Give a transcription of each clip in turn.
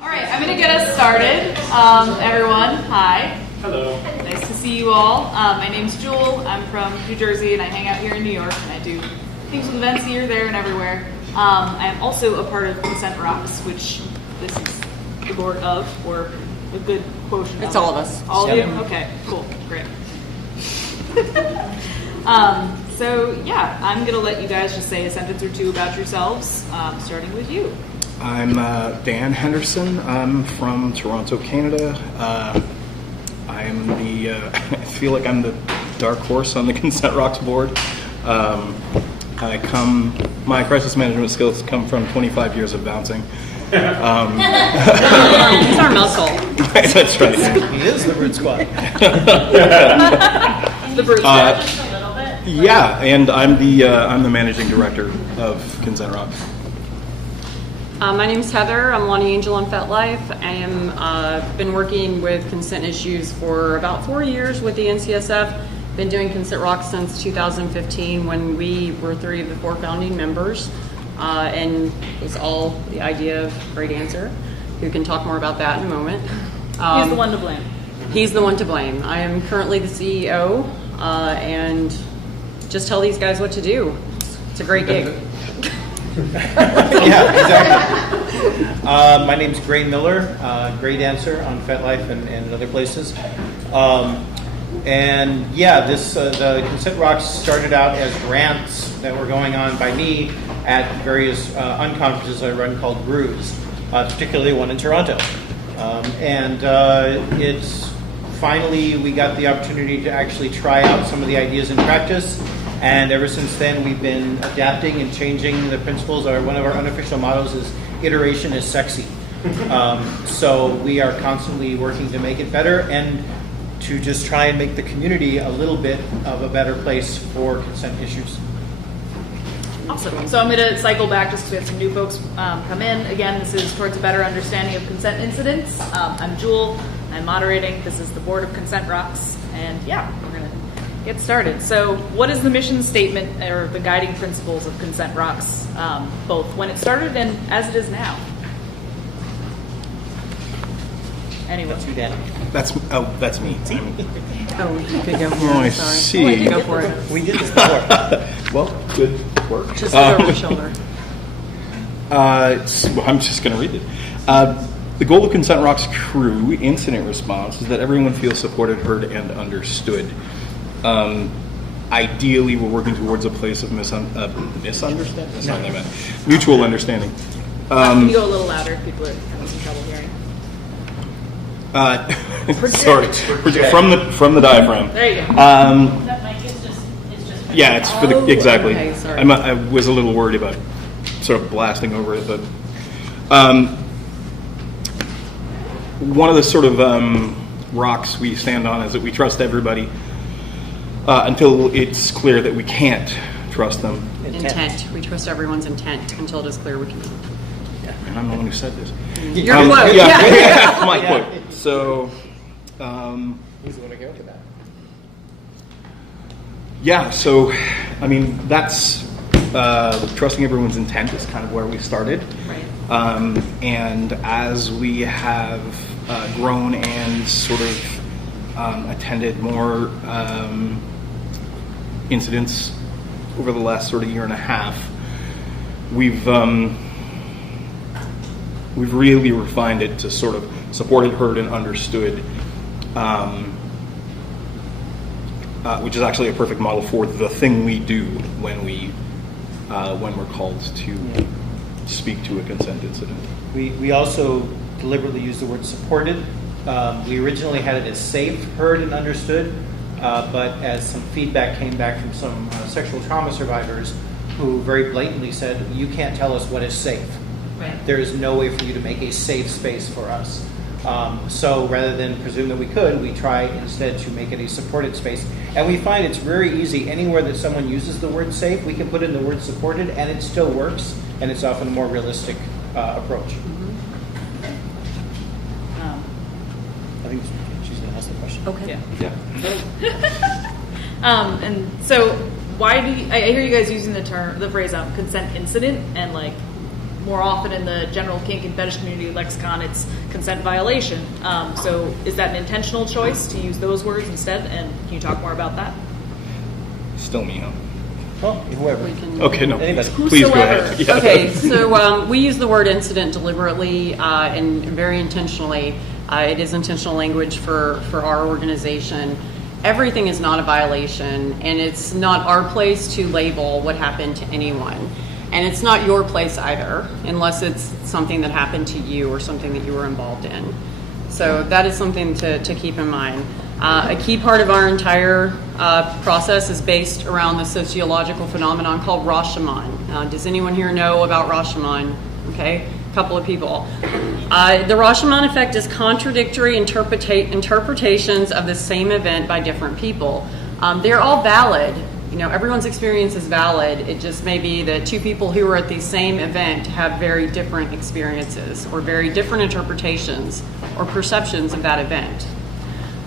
All right, I'm going to get us started. Everyone, hi. Hello. Nice to see you all. My name's Jewel. I'm from New Jersey, and I hang out here in New York, and I do things with events here, there, and everywhere. I am also a part of Consent Rocks, which this is the board of, or a good quotient It's of. all of us. All of Yep. you? Okay, cool, great. So, yeah, I'm going to let you guys just say a sentence or two about yourselves, starting with you. I'm Dan Henderson. I'm from Toronto, Canada. I'm the, I feel like I'm the dark horse on the Consent Rocks board. My crisis management skills come from 25 years of bouncing. He's our muscle. That's right. He is the Root Squad. The Bruce. Just a little bit. Yeah, and I'm the managing director of Consent Rocks. My name's Heather. I'm Lonnie Angel on FetLife. I am been working with consent issues for about 4 years with the NCSF. Been doing Consent Rocks since 2015 when we were 3 of the 4 founding members. And it was all the idea of Great Answer, who can talk more about that in a moment. He's the one to blame. He's the one to blame. I am currently the CEO and just tell these guys what to do. It's a great gig. Yeah, exactly. My name's Gray Miller, Great Answer on FetLife and other places. And yeah, the Consent Rocks started out as grants that were going on by me at various unconferences I run called Brews, particularly one in Toronto. It's finally we got the opportunity to actually try out some of the ideas in practice. And ever since then, we've been adapting and changing the principles. One of our unofficial mottos is iteration is sexy. So we are constantly working to make it better and to just try and make the community a little bit of a better place for consent issues. Awesome. So I'm going to cycle back just because we have some new folks come in. Again, this is towards a better understanding of consent incidents. I'm Jewel. I'm moderating. This is the Board of Consent Rocks. And yeah, we're going to get started. So what is the mission statement or the guiding principles of Consent Rocks, both when it started and as it is now? Anyway. That's you, Dan. That's me. Oh, you could go for it. Oh, I Sorry. see. Go for it. We did this before. Well, good work. Just look over the shoulder. I'm just going to read it. The goal of Consent Rocks crew incident response is that everyone feels supported, heard, and understood. Ideally, we're working towards a place of misunderstanding. That's not what I meant. Mutual understanding. Can you go a little louder? People are having some trouble hearing. Sorry, from the diaphragm. There you go. That mic is just Yeah, it's for the exactly. Okay, sorry. I was a little worried about sort of blasting over it, but one of the sort of rocks we stand on is that we trust everybody until it's clear that we can't trust them. Intent. We trust everyone's intent until it is clear we can. And I'm the one who said this. Your quote. Yeah, my quote. So, He's the one who came up with that. yeah, so, I mean, that's trusting everyone's intent is kind of where we started. Right. And as we have grown and sort of attended more incidents over the last sort of year and a half, we've really refined it to sort of supported, heard, and understood, which is actually a perfect model for the thing we do when we're called to speak to a consent incident. We also deliberately use the word supported. We originally had it as safe, heard, and understood, but as some feedback came back from some sexual trauma survivors who very blatantly said, you can't tell us what is safe. Right. There is no way for you to make a safe space for us. So rather than presume that we could, we try instead to make it a supported space. And we find it's very easy. Anywhere that someone uses the word safe, we can put in the word supported, and it still works, and it's often a more realistic approach. I think she's going to ask the question. Okay. Yeah. And so why do you, I hear you guys using the phrase consent incident, and like more often in the general kink and fetish community lexicon, it's consent violation. So is that an intentional choice to use those words instead? And can you talk more about that? Still me, huh? Well, whoever. We can- Okay, no, Anybody. please go Whosoever. ahead. Yeah. Okay, so we use the word incident deliberately and very intentionally. It is intentional language for our organization. Everything is not a violation, and it's not our place to label what happened to anyone. And it's not your place either, unless it's something that happened to you or something that you were involved in. So that is something to keep in mind. A key part of our entire process is based around the sociological phenomenon called Rashomon. Does anyone here know about Rashomon? Okay, a couple of people. The Rashomon effect is contradictory interpretations of the same event by different people. They're all valid. You know, everyone's experience is valid. It just may be that two people who were at the same event have very different experiences or very different interpretations or perceptions of that event.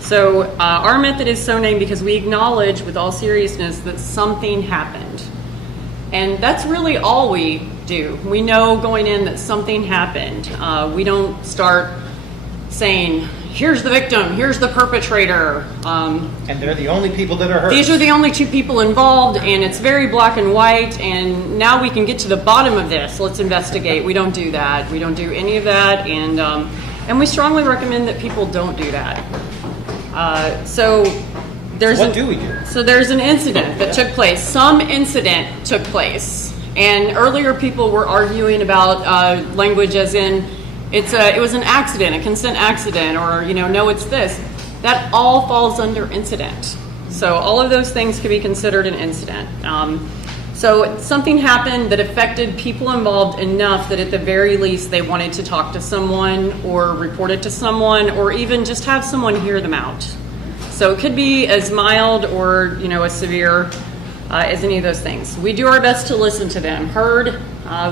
So our method is so named because we acknowledge with all seriousness that something happened. And that's really all we do. We know going in that something happened. We don't start saying, here's the victim, here's the perpetrator. And they're the only people that are hurt. These are the only two people involved, and it's very black and white, and now we can get to the bottom of this. Let's investigate. We don't do that. We don't do any of that, and we strongly recommend that people don't do that. So What do we do? So there's an incident that took place. Some incident took place, and earlier people were arguing about language as in it was an accident, a consent accident, or no, it's this. That all falls under incident. So all of those things can be considered an incident. So something happened that affected people involved enough that at the very least they wanted to talk to someone or report it to someone or even just have someone hear them out. So it could be as mild or as severe as any of those things. We do our best to listen to them. Heard.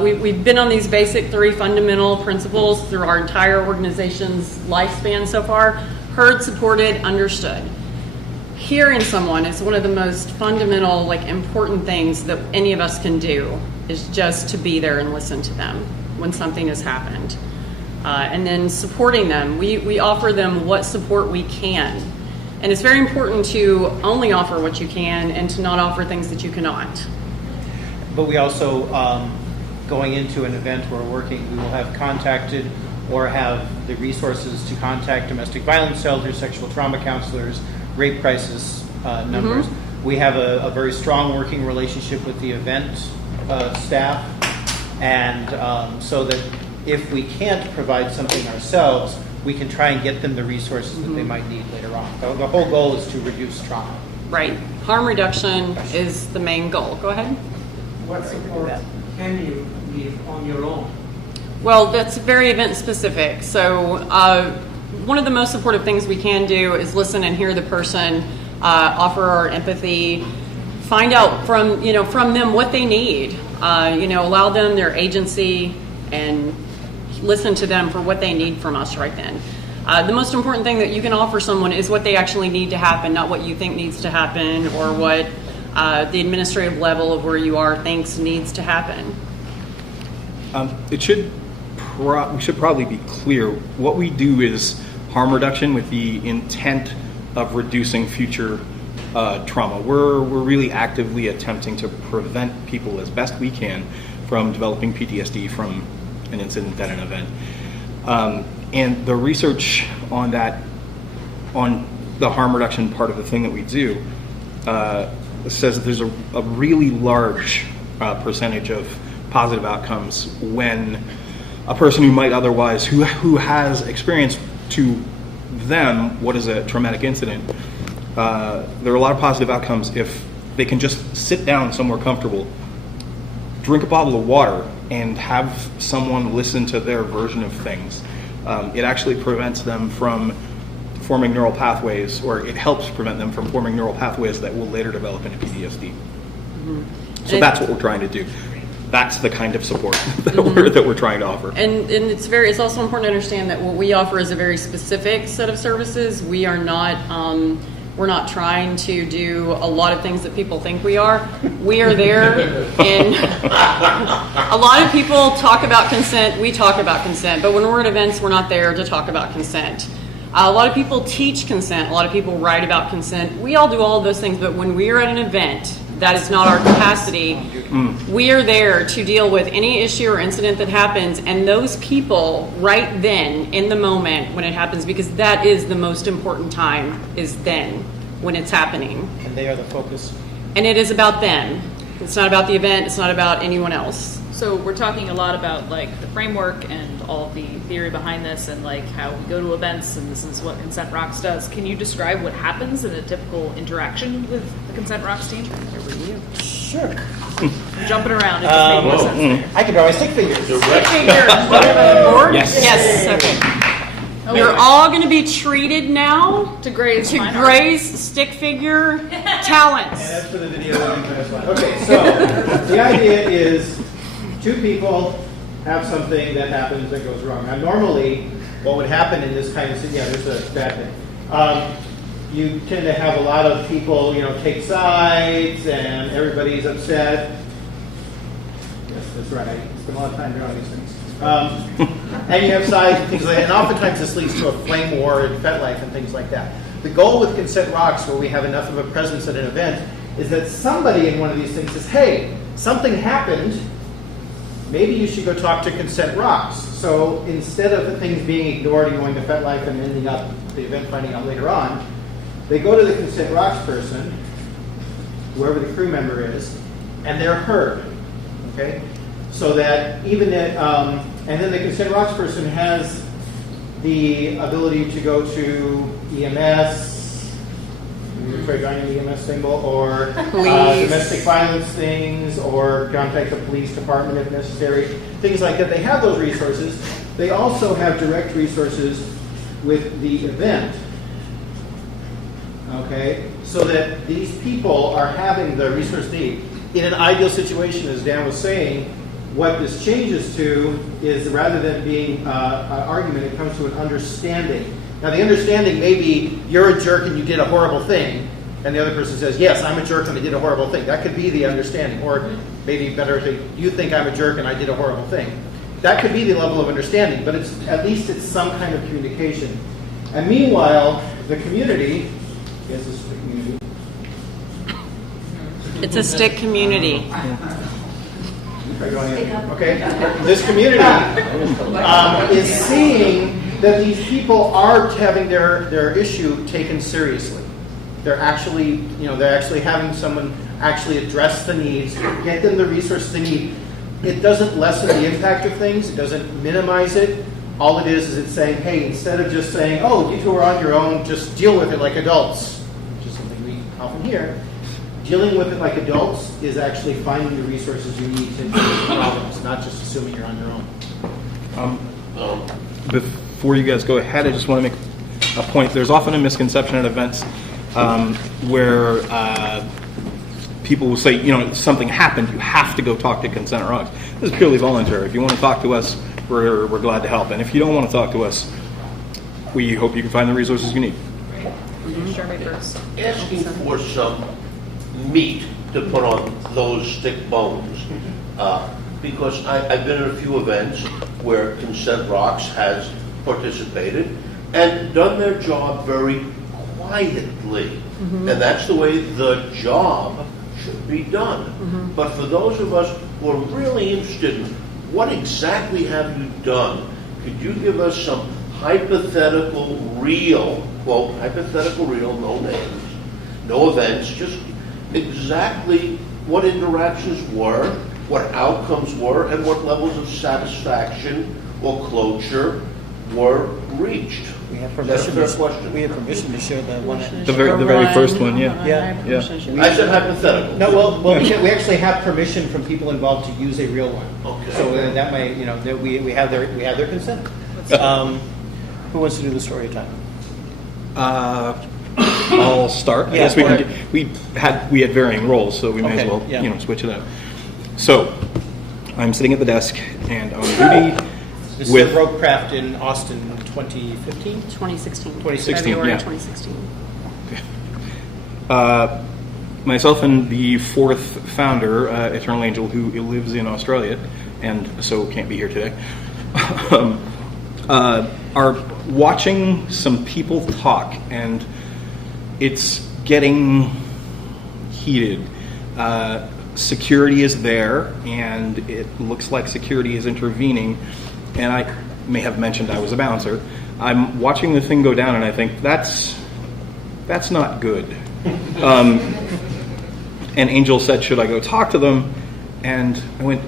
We've been on these basic 3 fundamental principles through our entire organization's lifespan so far. Heard, supported, understood. Hearing someone is one of the most fundamental, important things that any of us can do, is just to be there and listen to them when something has happened. And then supporting them. We offer them what support we can. And it's very important to only offer what you can and to not offer things that you cannot. But we also, going into an event we're working, we will have contacted or have the resources to contact domestic violence shelters, sexual trauma counselors, rape crisis numbers. We have a very strong working relationship with the event staff, and so that if we can't provide something ourselves, we can try and get them the resources that they might need later on. The whole goal is to reduce trauma. Right. Harm reduction is the main goal. Go ahead. What support can you give on your own? Well, that's very event specific. So one of the most supportive things we can do is listen and hear the person, offer our empathy, find out from them what they need, allow them their agency and listen to them for what they need from us right then. The most important thing that you can offer someone is what they actually need to happen, not what you think needs to happen or what the administrative level of where you are thinks needs to happen. We should probably be clear. What we do is harm reduction with the intent of reducing future trauma. We're really actively attempting to prevent people as best we can from developing PTSD from an incident at an event. And the research on that, on the harm reduction part of the thing that we do, says that there's a really large percentage of positive outcomes when a person who might otherwise, who has experienced to them what is a traumatic incident, there are a lot of positive outcomes if they can just sit down somewhere comfortable, drink a bottle of water, and have someone listen to their version of things. It actually prevents them from forming neural pathways, or it helps prevent them from forming neural pathways that will later develop into PTSD. So that's what we're trying to do. That's the kind of support that we're trying to offer. And it's also important to understand that what we offer is a very specific set of services. We are not We're not trying to do a lot of things that people think we are. We are there, and a lot of people talk about consent. We talk about consent, but when we're at events, we're not there to talk about consent. A lot of people teach consent. A lot of people write about consent. We all do all of those things, but when we are at an event, that is not our capacity. We are there to deal with any issue or incident that happens, and those people right then, in the moment when it happens, because that is the most important time, is then, when it's happening. And they are the focus. And it is about them. It's not about the event. It's not about anyone else. So we're talking a lot about like the framework and all of the theory behind this and like how we go to events and this is what Consent Rocks does. Can you describe what happens in a typical interaction with the Consent Rocks team? Over to you. Sure. I'm jumping around. It just made more sense. I can draw my stick figures. Yes. Okay. You're all going to be treated now To Gray's fine art. Gray's stick figure talents. And that's for the video that you guys want. Okay, so the idea is two people have something that happens that goes wrong. Now, normally, what would happen in this kind of situation, there's a bad thing. You tend to have a lot of people, take sides, and everybody's upset. Yes, that's right. I spend a lot of time drawing these things. And you have sides and things like that. And oftentimes this leads to a flame war in FetLife and things like that. The goal with Consent Rocks, where we have enough of a presence at an event, is that somebody in one of these things says, hey, something happened. Maybe you should go talk to Consent Rocks. So instead of the things being ignored and going to FetLife and ending up the event finding out later on, they go to the Consent Rocks person, whoever the crew member is, and they're heard. Okay? So that even that, and then the Consent Rocks person has the ability to go to EMS, drawing an EMS symbol, or domestic violence things, or contact the police department if necessary, things like that. They have those resources. They also have direct resources with the event. Okay, so that these people are having the resource need. In an ideal situation, as Dan was saying, what this changes to is rather than being an argument, it comes to an understanding. Now, the understanding may be you're a jerk and you did a horrible thing, and the other person says, yes, I'm a jerk and I did a horrible thing. That could be the understanding. Or maybe better to you think I'm a jerk and I did a horrible thing. That could be the level of understanding, but at least it's some kind of communication. And meanwhile, the community, yes, this is the community. It's a stick community. Okay, this community is seeing that these people are having their issue taken seriously. They're actually, they're actually having someone actually address the needs, get them the resources they need. It doesn't lessen the impact of things. It doesn't minimize it. All it is it's saying, hey, instead of just saying, oh, you two are on your own, just deal with it like adults, which is something we often hear. Dealing with it like adults is actually finding the resources you need to deal with problems, not just assuming you're on your own. Before you guys go ahead, I just want to make a point. There's often a misconception at events where people will say, something happened, you have to go talk to Consent Rocks. This is purely voluntary. If you want to talk to us, we're glad to help. And if you don't want to talk to us, we hope you can find the resources you need. Jeremy first. Asking for some meat to put on those stick bones. Because I've been at a few events where Consent Rocks has participated and done their job very quietly. And that's the way the job should be done. But for those of us who are really interested in what exactly have you done, could you give us some hypothetical real, quote, hypothetical real, no names, no events, just exactly what interactions were, what outcomes were, and what levels of satisfaction or closure were reached? We have That's a fair question. We have permission to share the one. The very first one, yeah. Yeah. I said hypothetical. No, well, we actually have permission from people involved to use a real one. Okay. So that might, that we have their consent. Who wants to do the story time? I'll start. I guess we can. We had varying roles, so we may as well yeah. Switch it up. So I'm sitting at the desk and on duty This with is a rope craft in Austin, 2015. 2016. 2016, February yeah. 2016. myself and the fourth founder, Eternal Angel, who lives in Australia and so can't be here today, are watching some people talk, and it's getting heated. Security is there, and it looks like security is intervening, and I may have mentioned I was a bouncer. I'm watching the thing go down, and I think that's not good. And Angel said, should I go talk to them? And I went,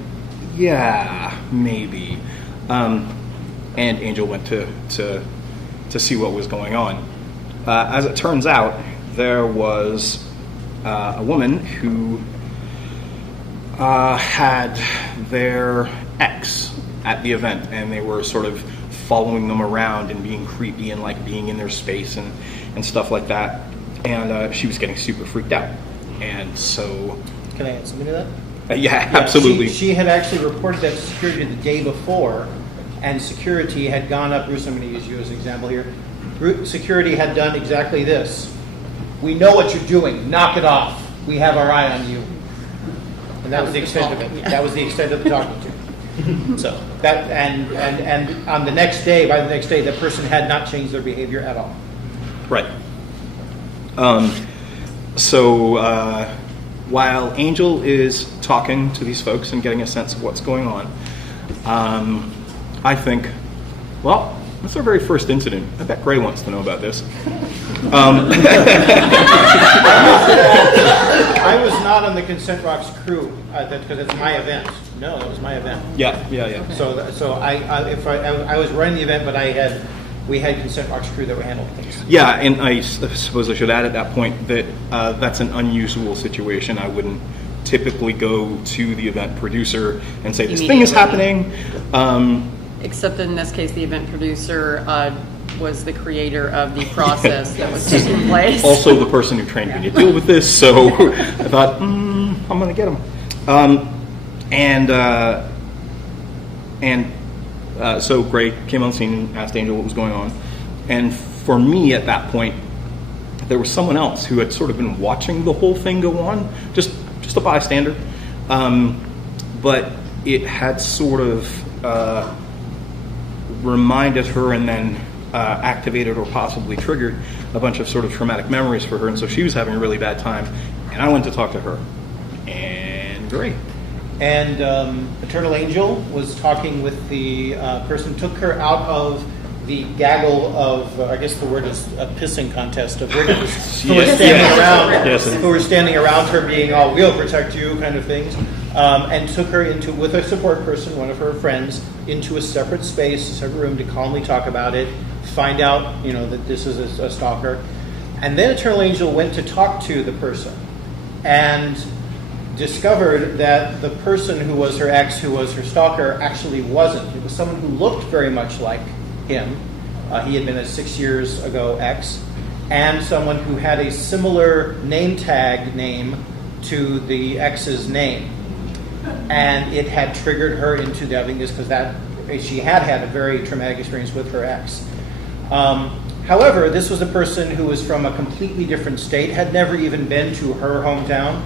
yeah, maybe. And Angel went to see what was going on. As it turns out, there was a woman who had their ex at the event, and they were sort of following them around and being creepy and like being in their space and stuff like that. And she was getting super freaked out. And so... Can I add something to that? Yeah, absolutely. She had actually reported that to security the day before, and security had gone up. Bruce, I'm going to use you as an example here. Security had done exactly this. We know what you're doing. Knock it off. We have our eye on you. And that was the extent of it. Yeah. That was the extent of the talking to. So that and on the next day, by the next day, the person had not changed their behavior at all. Right. So while Angel is talking to these folks and getting a sense of what's going on, I think, well, that's our very first incident. I bet Gray wants to know about this. I was not on the Consent Rocks crew because it's my event. No, it was my event. Yeah. So I was running the event, but we had Consent Rocks crew that were handling things. Yeah, and I suppose I should add at that point that that's an unusual situation. I wouldn't typically go to the event producer and say, this thing is happening. Except in this case, the event producer was the creator of the process that was taking place. Also the person who trained me to deal with this, so I thought, I'm going to get him. So Gray came on scene and asked Angel what was going on. And for me at that point, there was someone else who had sort of been watching the whole thing go on, just a bystander. But it had sort of reminded her and then activated or possibly triggered a bunch of sort of traumatic memories for her. And so she was having a really bad time. And I went to talk to her. And great. And Eternal Angel was talking with the person, took her out of the gaggle of, I guess the word is a pissing contest of witnesses who were standing around her being all, we'll protect you kind of things, and took her into, with a support person, one of her friends, into a separate space, a separate room to calmly talk about it, find out, that this is a stalker. And then Eternal Angel went to talk to the person and discovered that the person who was her ex, who was her stalker, actually wasn't. It was someone who looked very much like him. He had been a 6 years ago ex, and someone who had a similar name tag name to the ex's name. And it had triggered her into doubting this because she had a very traumatic experience with her ex. However, this was a person who was from a completely different state, had never even been to her hometown,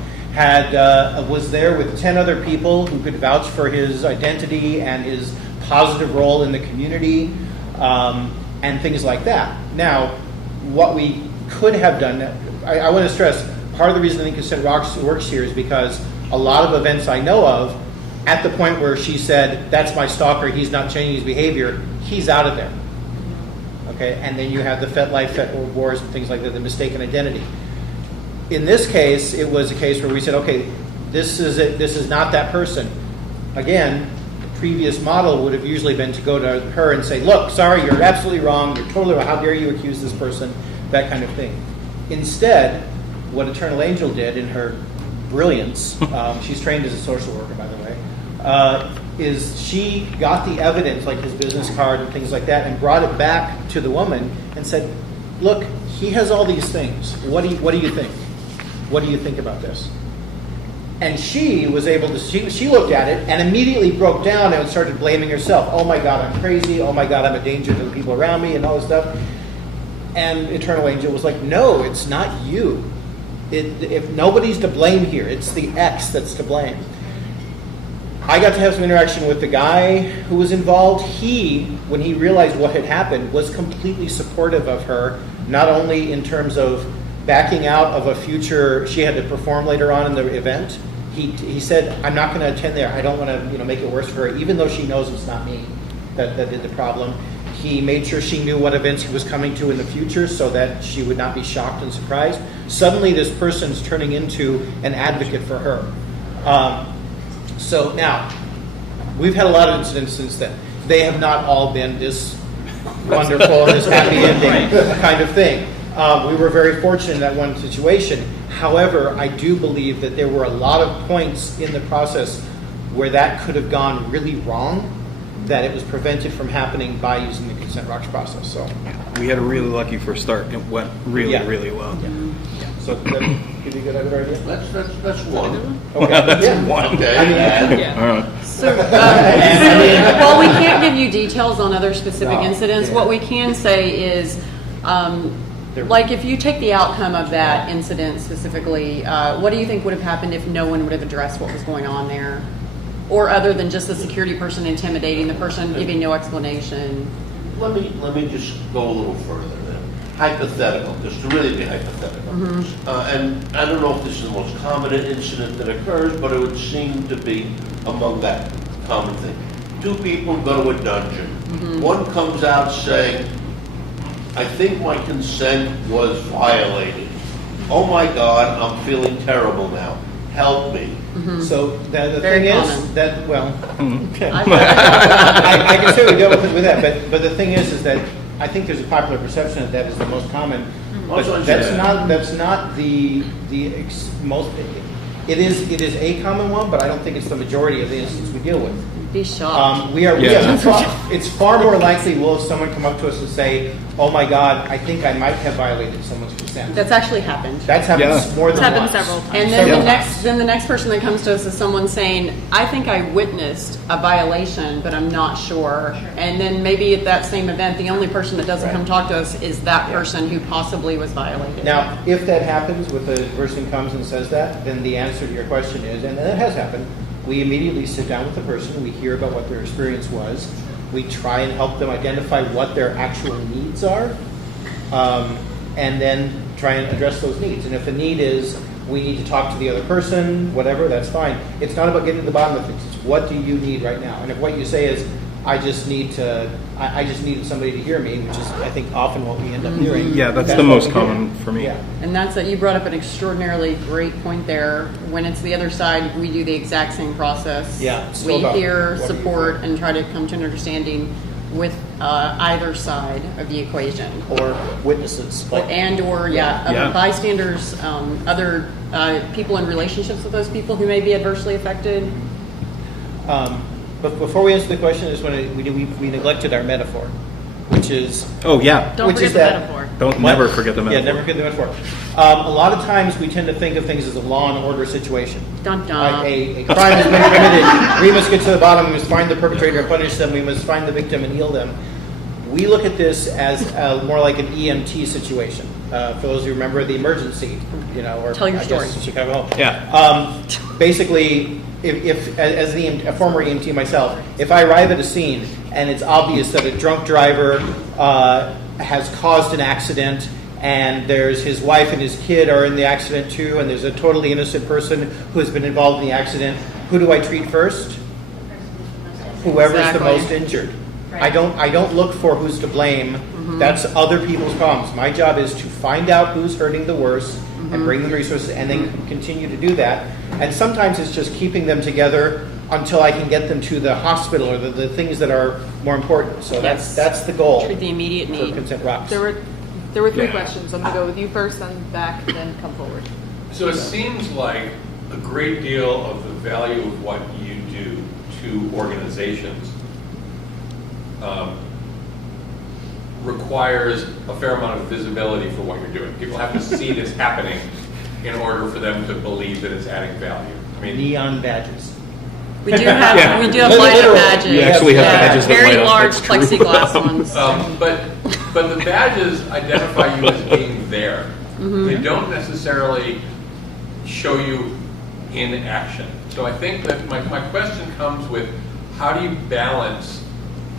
was there with 10 other people who could vouch for his identity and his positive role in the community, and things like that. Now, what we could have done, I want to stress, part of the reason I think Consent Rocks works here is because a lot of events I know of, at the point where she said, that's my stalker, he's not changing his behavior, he's out of there. Okay, and then you have the FetLife wars and things like that, the mistaken identity. In this case, it was a case where we said, okay, this is it. This is not that person. Again, the previous model would have usually been to go to her and say, look, sorry, you're absolutely wrong. You're totally wrong. How dare you accuse this person? That kind of thing. Instead, what Eternal Angel did in her brilliance, she's trained as a social worker, by the way, is she got the evidence, like his business card and things like that, and brought it back to the woman and said, look, he has all these things. What do you think? What do you think about this? And she was able to, she looked at it and immediately broke down and started blaming herself. Oh my God, I'm crazy. Oh my God, I'm a danger to the people around me and all this stuff. And Eternal Angel was like, no, it's not you. if nobody's to blame here, it's the ex that's to blame. I got to have some interaction with the guy who was involved. He, when he realized what had happened, was completely supportive of her, not only in terms of backing out of a future, she had to perform later on in the event. He said, I'm not going to attend there. I don't want to make it worse for her, even though she knows it's not me that did the problem. He made sure she knew what events he was coming to in the future so that she would not be shocked and surprised. Suddenly this person's turning into an advocate for her. So now, we've had a lot of incidents since then. They have not all been this wonderful, this happy ending kind of thing. We were very fortunate in that one situation. However, I do believe that there were a lot of points in the process where that could have gone really wrong, that it was prevented from happening by using the consent rocks process. So We had a really lucky first start. It went really, Yeah. really well. So does that give you a good idea? That's one. Okay. Yeah. One. Okay. I mean, Yeah. All right. So, well, we can't give you details on other specific No. incidents. Yeah. What we can say is, like if you take the outcome of that incident specifically, what do you think would have happened if no one would have addressed what was going on there? Or other than just the security person intimidating the person, giving no explanation? Let me just go a little further then. Hypothetical, just to really be hypothetical. And I don't know if this is the most common incident that occurs, but it would seem to be among that common thing. Two people go to a dungeon. One comes out saying, I think my consent was violated. Oh my God, I'm feeling terrible now. Help me. So the Very thing common. is that, well, okay. I've heard that. I can certainly deal with that, but the thing is that I think there's a popular perception that that is the most common. But that's not the most. It is a common one, but I don't think it's the majority of the instances we deal with. Be shocked. It's far more likely will someone come up to us and say, "Oh my God, I think I might have violated someone's consent." That's actually happened. That's happened Yeah. more It's than happened once. several times. And then Several the next person that comes to us is someone saying, I think I witnessed a violation, but I'm not sure. And then maybe at that same event, the only person that doesn't Right. come talk to us is that person who possibly was violated. Now, if that happens, with the person comes and says that, then the answer to your question is, and that has happened, we immediately sit down with the person, we hear about what their experience was, we try and help them identify what their actual needs are, and then try and address those needs. And if the need is, we need to talk to the other person, whatever, that's fine. It's not about getting to the bottom of things. It's what do you need right now? And if what you say is, I just needed somebody to hear me, which is, I think, often what we end up doing. Yeah, that's the what most we do. common for me. Yeah. And that's you brought up an extraordinarily great point there. When it's the other side, we do the exact same process. Yeah, it's still We about hear, what do you support, and try to come to an understanding with either side of the equation. Or witnesses. Like, Other Yeah. bystanders, other people in relationships with those people who may be adversely affected. but before we answer the question, is when we neglected our metaphor, which is Oh, yeah. Don't which forget is the that- metaphor. Don't What? never forget the metaphor. Yeah, never forget the metaphor. A lot of times we tend to think of things as a law and order situation. Dun dun. Like a crime has been committed. We must get to the bottom. We must find the perpetrator and punish them. We must find the victim and heal them. We look at this as more like an EMT situation. For those who remember the emergency, or Tell your I guess story. Chicago Home. Yeah. Basically, if as a former EMT myself, if I arrive at a scene and it's obvious that a drunk driver has caused an accident, and there's his wife and his kid are in the accident too, and there's a totally innocent person who has been involved in the accident, who do I treat first? Whoever's Exactly. the most injured. I don't look for who's to blame. That's other people's problems. My job is to find out who's hurting the worst and bring them resources, and then continue to do that. And sometimes it's just keeping them together until I can get them to the hospital or the things that are more important. So Yes. that's the goal Treat the immediate for need. Consent Rocks. There were three questions. I'm going to go with you first, then back, then come forward. So it seems like a great deal of the value of what you do to organizations requires a fair amount of visibility for what you're doing. People have to see this happening in order for them to believe that it's adding value. I mean, Neon badges. We do have Yeah. light up Literally. badges. We actually have badges that very light up, large that's true. plexiglass ones. but the badges identify you as being there. They don't necessarily show you in action. So I think that my question comes with, how do you balance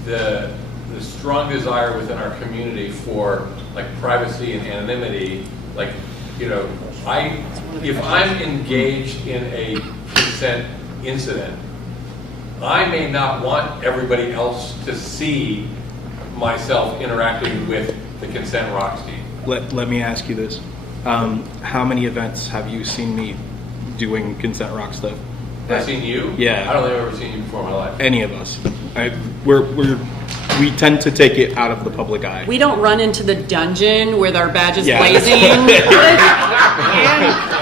the strong desire within our community for like privacy and anonymity? Like, you know, if I'm engaged in a consent incident, I may not want everybody else to see myself interacting with the Consent Rocks team. Let me ask you this. How many events have you seen me doing Consent Rock stuff? Have I seen you? Yeah. I don't think I've ever seen you before in my life. Any of us. We tend to take it out of the public eye. We don't run into the dungeon with our badges Yeah. blazing. And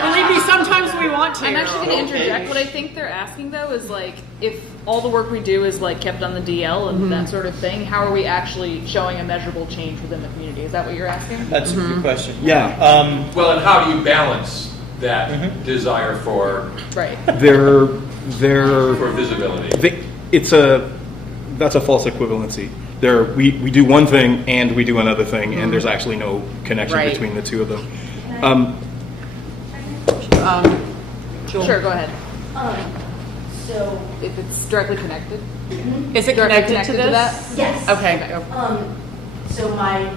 believe me, sometimes we want to. I'm actually going to interject. What I think they're asking though is like, if all the work we do is like kept on the DL and that sort of thing, how are we actually showing a measurable change within the community? Is that what you're asking? That's a good question. Yeah. Well, and how do you balance that desire for Right. They're visibility? That's a false equivalency. We do one thing and we do another thing, and there's actually no connection Right. between the two of them. Joel. Sure, go ahead. So, If it's directly connected. Is it Directly connected to this? yes. Okay. So my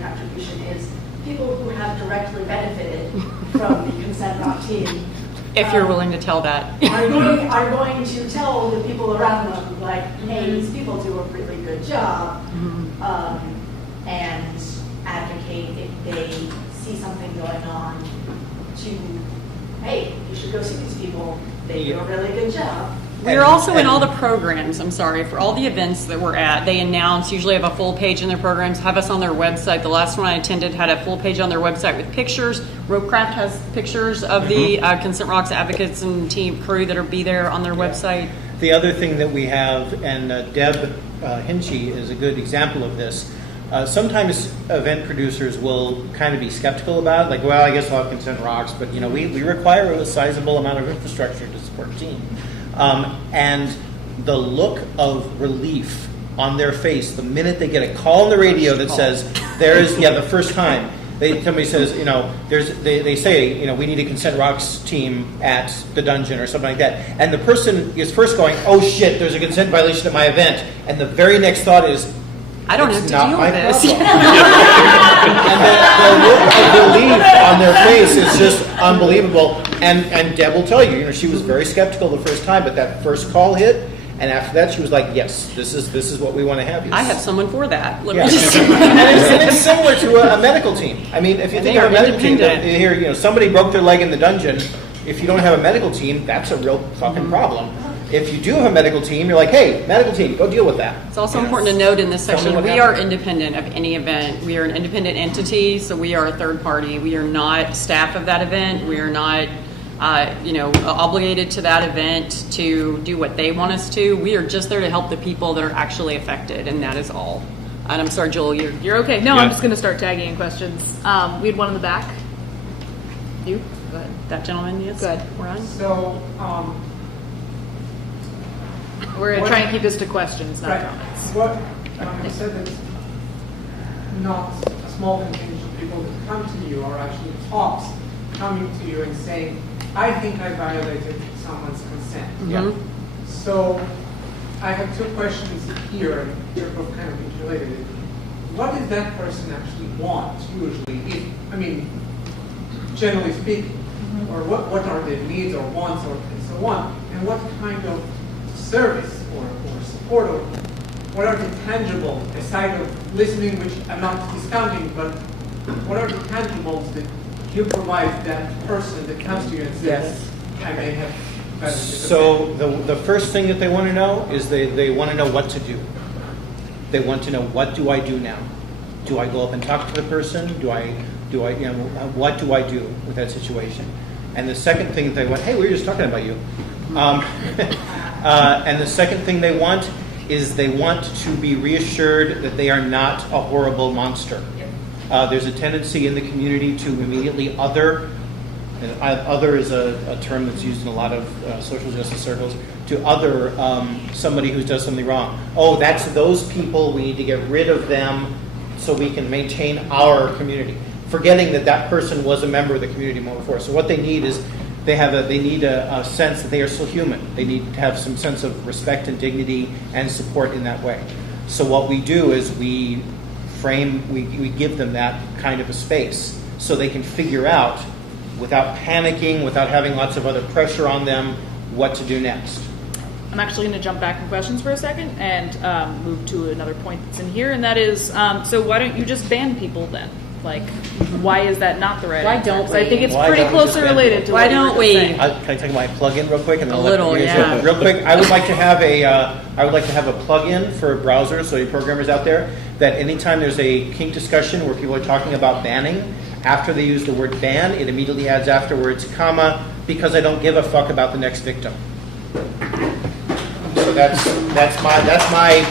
contribution is people who have directly benefited from the Consent Rock team. If you're willing to tell that. Are going to tell the people around them, like, hey, these people do a really good job, and advocate if they see something going on to, hey, you should go see these people. They do a really good job. We're also in all the programs, I'm sorry, for all the events that we're at. They announce, usually have a full page in their programs, have us on their website. The last one I attended had a full page on their website with pictures. Ropecraft has pictures of the Consent Rocks advocates and team crew that will be there on their website. The other thing that we have, and Deb Hinchy is a good example of this, sometimes event producers will kind of be skeptical about it, like, well, I guess we'll have Consent Rocks, but you know, we require a sizable amount of infrastructure to support a team. And the look of relief on their face the minute they get a call on the radio that says, the first time, somebody says, you know, they say, you know, we need a Consent Rocks team at the dungeon or something like that. And the person is first going, oh shit, there's a consent violation at my event. And the very next thought is, I don't have to deal with this. And the look of relief on their face is just unbelievable. And Deb will tell you, you know, she was very skeptical the first time, but that first call hit, and after that she was like, yes, this is what we want to have. I have someone for that. Let Yeah. me just and it's similar to a medical team. I mean, if you And think they of a are medical team, independent. you hear, you know, somebody broke their leg in the dungeon. If you don't have a medical team, that's a real fucking problem. If you do have a medical team, you're like, hey, medical team, go deal with that. It's also important to note in this Tell me section, what we happened. are independent of any event. We are an independent entity, so we are a third party. We are not staff of that event. We are not, obligated to that event to do what they want us to. We are just there to help the people that are actually affected, and that is all. And I'm sorry, Joel, You're okay. No, Yeah. I'm just going to start tagging in questions. We had one in the back. You? Go ahead. that gentleman, yes? Good. We're on. So, We're going to What- try and keep this to questions, not right, comments. what you said that not a small contingent of people that come to you are actually tops coming to you and saying, I think I violated someone's consent. Mhm. So I have two questions here, and they're both kind of interrelated. What does that person actually want usually? Generally speaking, or what are their needs or wants or and so on, and what kind of service or support or what are the tangible, aside of listening, which I'm not discounting, but what are the tangibles that you provide that person that comes to you and says, I may have violated the So the first thing that they want to know is they want to know what to do. They want to know, what do I do now? Do I go up and talk to the person? What do I do with that situation? And the second thing they want, hey, we were just talking about you. And the second thing they want is they want to be reassured that they are not a horrible monster. There's a tendency in the community to immediately other, and other is a term that's used in a lot of social justice circles, to other somebody who does something wrong. Oh, that's those people, we need to get rid of them so we can maintain our community. forgetting that that person was a member of the community moment before. So what they need is they need a sense that they are still human. They need to have some sense of respect and dignity and support in that way. So what we do is we give them that kind of a space so they can figure out, without panicking, without having lots of other pressure on them, what to do next. I'm actually going to jump back in questions for a second and move to another point that's in here, and that is, so why don't you just ban people then? Like, why is that not the right Why answer? don't 'Cause I think we? it's Why pretty don't we just closely ban related people? to Why what you were don't just we? saying. Can I take my plug-in real quick? And then A I'll let little, you guys yeah. go. Real quick, I would like to have a plug-in for a browser, so you programmers out there, that anytime there's a kink discussion where people are talking about banning, after they use the word ban, it immediately adds afterwards, comma, because I don't give a fuck about the next victim. So that's my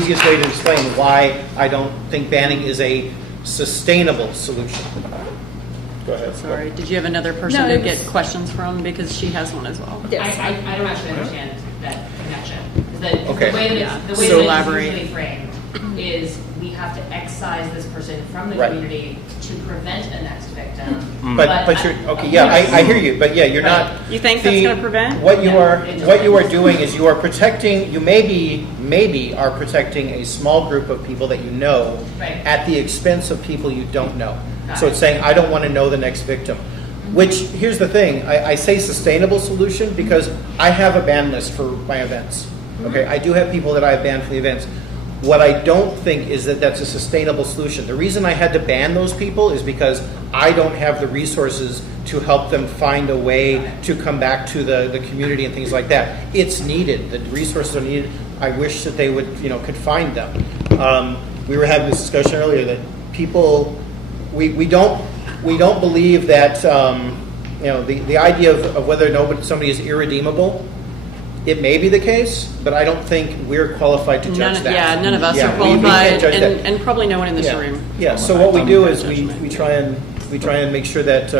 easiest way to explain why I don't think banning is a sustainable solution. Go ahead. Sorry, did you have another person No, to it get was- questions from? Because she has one as well. Yes. I don't actually understand that connection. Okay. The way that Yeah. it's, the way So that elaborate. it's usually framed is we have to excise this person from the Right. community to prevent a next victim. But you're okay. Yeah, I hear you. But yeah, you're not. You think that's gonna prevent? What you No, are it just what you are doesn't. doing is you are protecting. You maybe are protecting a small group of people that you know Right. at the expense of people you don't know. Got So it. it's saying I don't want to know the next victim. Which here's the thing. I say sustainable solution because I have a ban list for my events. Okay, I do have people that I have banned for the events. What I don't think is that that's a sustainable solution. The reason I had to ban those people is because I don't have the resources to help them find a way to come back to the community and things like that. It's needed. The resources are needed. I wish that they would, could find them. We were having this discussion earlier that people, we don't believe that, the idea of whether somebody is irredeemable. It may be the case, but I don't think we're qualified to judge that. None of us Yeah, are we can't qualified, judge that. and probably no one in this Yeah. room. Yeah. So what we do is we try and make sure that.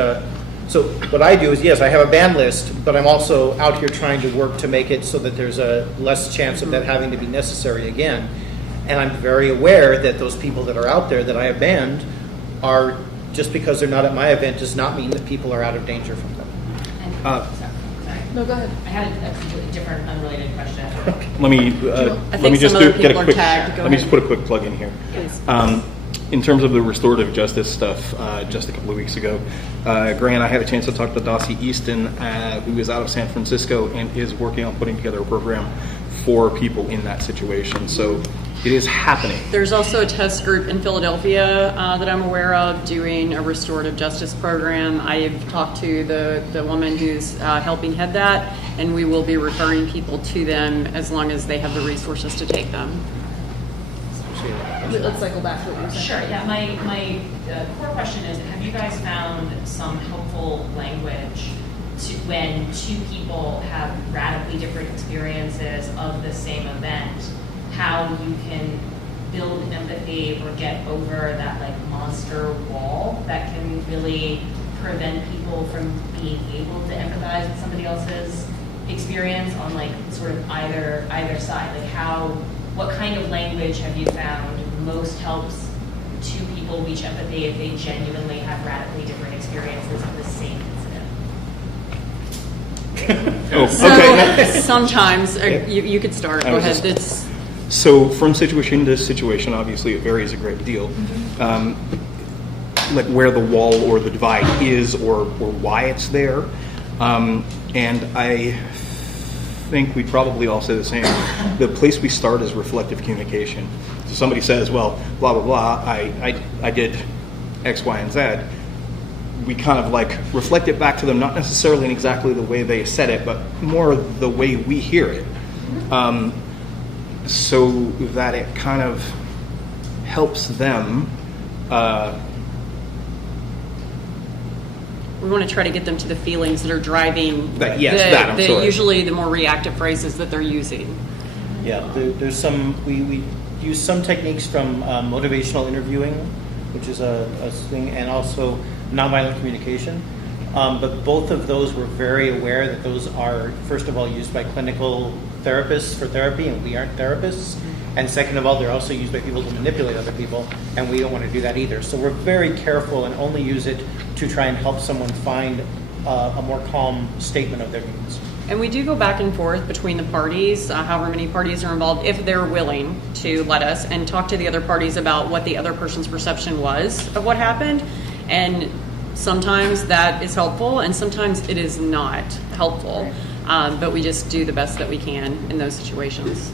So what I do is, yes, I have a ban list, but I'm also out here trying to work to make it so that there's a less chance of that having to be necessary again. And I'm very aware that those people that are out there that I have banned are, just because they're not at my event does not mean that people are out of danger from them. Sorry. No, go ahead. I had a completely different, unrelated question. Let me I let think me just some other get a people are quick. tagged. Go Let me ahead. just put a quick plug in here. Please. In terms of the restorative justice stuff, just a couple of weeks ago, Grant, I had a chance to talk to Dossie Easton, who is out of San Francisco and is working on putting together a program for people in that situation. So it is happening. There's also a test group in Philadelphia that I'm aware of doing a restorative justice program. I've talked to the woman who's helping head that, and we will be referring people to them as long as they have the resources to take them. Let's cycle back to what you were saying. Sure, yeah, my core question is, have you guys found some helpful language to when two people have radically different experiences of the same event, how you can build empathy or get over that monster wall that can really prevent people from being able to empathize with somebody else's experience on sort of either side? What kind of language have you found most helps two people reach empathy if they genuinely have radically different experiences of the same incident? So sometimes you could start. I Go was ahead. just- So from situation to situation, obviously it varies a great deal. Like where the wall or the divide is or why it's there. And I think we probably all say the same. The place we start is reflective communication. So somebody says, well, blah, blah, blah, I did X, Y, and Z. We kind of reflect it back to them, not necessarily in exactly the way they said it, but more the way we hear it. So that it kind of helps them. We want to try to get them to the feelings that are driving I'm sorry. usually the more reactive phrases that they're using. Yeah, there's some. We use some techniques from motivational interviewing, which is a thing, and also nonviolent communication. But both of those, we're very aware that those are, first of all, used by clinical therapists for therapy, and we aren't therapists. And second of all, they're also used by people to manipulate other people, and we don't want to do that either. So we're very careful and only use it to try and help someone find a more calm statement of their needs. And we do go back and forth between the parties, however many parties are involved, if they're willing to let us, and talk to the other parties about what the other person's perception was of what happened. And sometimes that is helpful, and sometimes it is not helpful. But we just do the best that we can in those situations.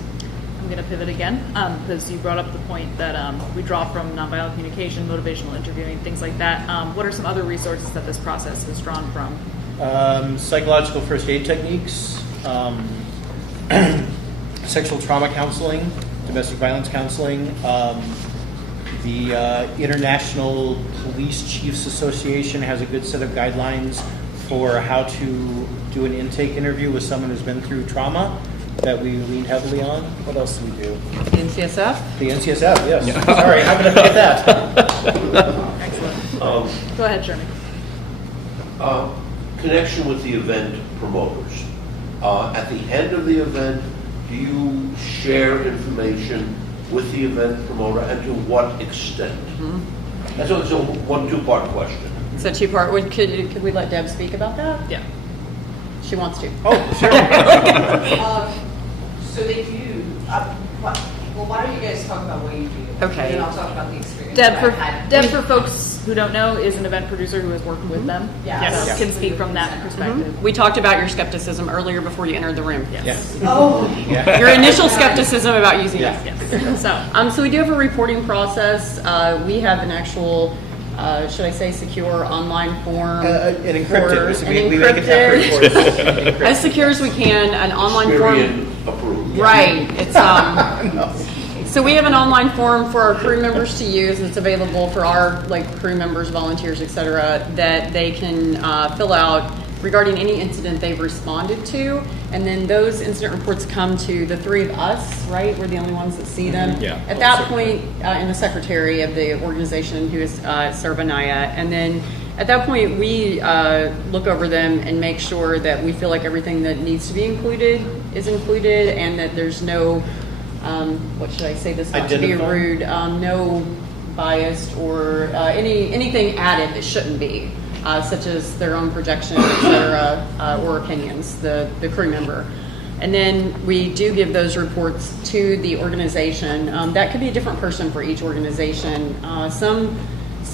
I'm going to pivot again because you brought up the point that we draw from nonviolent communication, motivational interviewing, things like that. What are some other resources that this process is drawn from? Psychological first aid techniques, sexual trauma counseling, domestic violence counseling, the International Police Chiefs Association has a good set of guidelines for how to do an intake interview with someone who's been through trauma that we lean heavily on. What else do we do? NCSF? The NCSF, yes. Yeah. Sorry, how could I forget that? Excellent. Go ahead, Jeremy. Connection with the event promoters. At the end of the event, do you share information with the event promoter, and to what extent? Mm-hmm. That's a two-part question. It's a two-part. Could we let Deb speak about that? Yeah. She wants to. Oh, sure. So they do, well, why don't you guys talk about what you do? Okay. And then I'll talk about the experience. Deb, for folks who don't know, is an event producer who has worked with them. Yes. So can speak from that perspective. We talked about your skepticism earlier before you entered the room. Yes. Oh. Yeah. Your initial skepticism about using Yeah. it. Yes. So we do have a reporting process. We have an actual, should I say, secure online form. An encrypted. For, We make it happen reports. as secure as we can, an online form. Experian approved. Right. It's So we have an online form for our crew members to use. It's available for our crew members, volunteers, etc., that they can fill out regarding any incident they've responded to, and then those incident reports come to the three of us. Right, we're the only ones that see them. Yeah. At that point, and the secretary of the organization, who is Sarvanaya, and then at that point we look over them and make sure that we feel like everything that needs to be included is included, and that there's no what should I say this not to be rude, no biased or anything added that shouldn't be, such as their own projections, etc., or opinions, the crew member. And then we do give those reports to the organization. That could be a different person for each organization. Some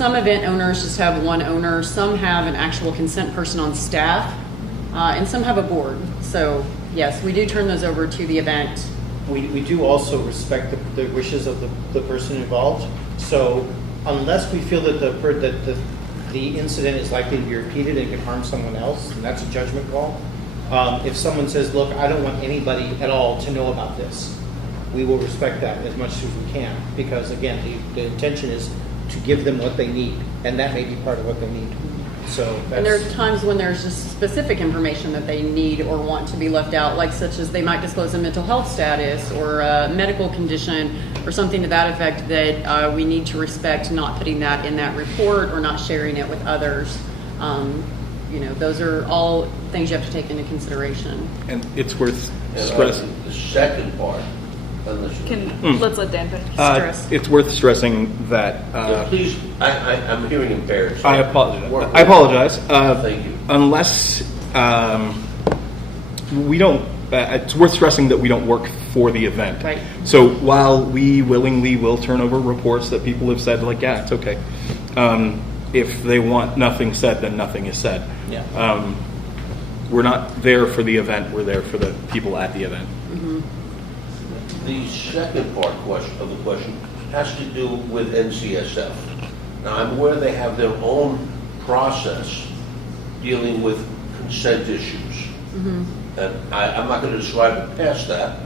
event owners just have one owner, some have an actual consent person on staff, and some have a board. So yes, we do turn those over to the event. We do also respect the wishes of the person involved. So unless we feel that the incident is likely to be repeated and can harm someone else, and that's a judgment call. If someone says, look, I don't want anybody at all to know about this, we will respect that as much as we can, because again, the intention is to give them what they need, and that may be part of what they need. So and there's times when there's just specific information that they need or want to be left out, like such as they might disclose a mental health status or a medical condition or something to that effect that we need to respect, not putting that in that report or not sharing it with others. Those are all things you have to take into consideration. And it's worth stressing. The second part, Let's let Dan finish. It's worth stressing that. please, I'm hearing impaired. So I apologize. Thank you. Unless we don't, it's worth stressing that we don't work for the event. Right. So while we willingly will turn over reports that people have said, like, yeah, it's okay. If they want nothing said, then nothing is said. Yeah. We're not there for the event. We're there for the people at the event. Mm-hmm. The second part of the question has to do with NCSF. Now, I'm aware they have their own process dealing with consent issues. Mm-hmm. And I'm not going to describe it past that.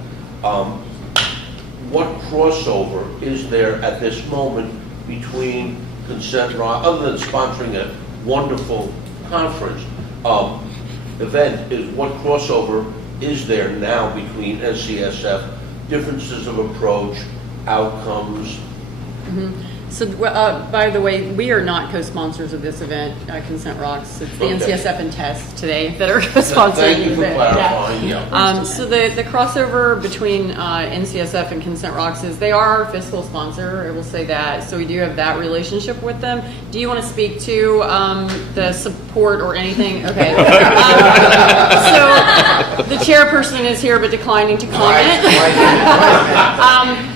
What crossover is there at this moment between Consent Rock, other than sponsoring a wonderful conference event, is what crossover is there now between NCSF, differences of approach, outcomes? Mm-hmm. So, by the way, we are not co-sponsors of this event, Consent Rocks. It's the Okay. NCSF and TEST today that are co-sponsoring Thank the you for event. clarifying, yeah. So the crossover between NCSF and Consent Rocks is they are our fiscal sponsor. I will say that. So we do have that relationship with them. Do you want to speak to the support or anything? Okay. So the chairperson is here but declining to comment.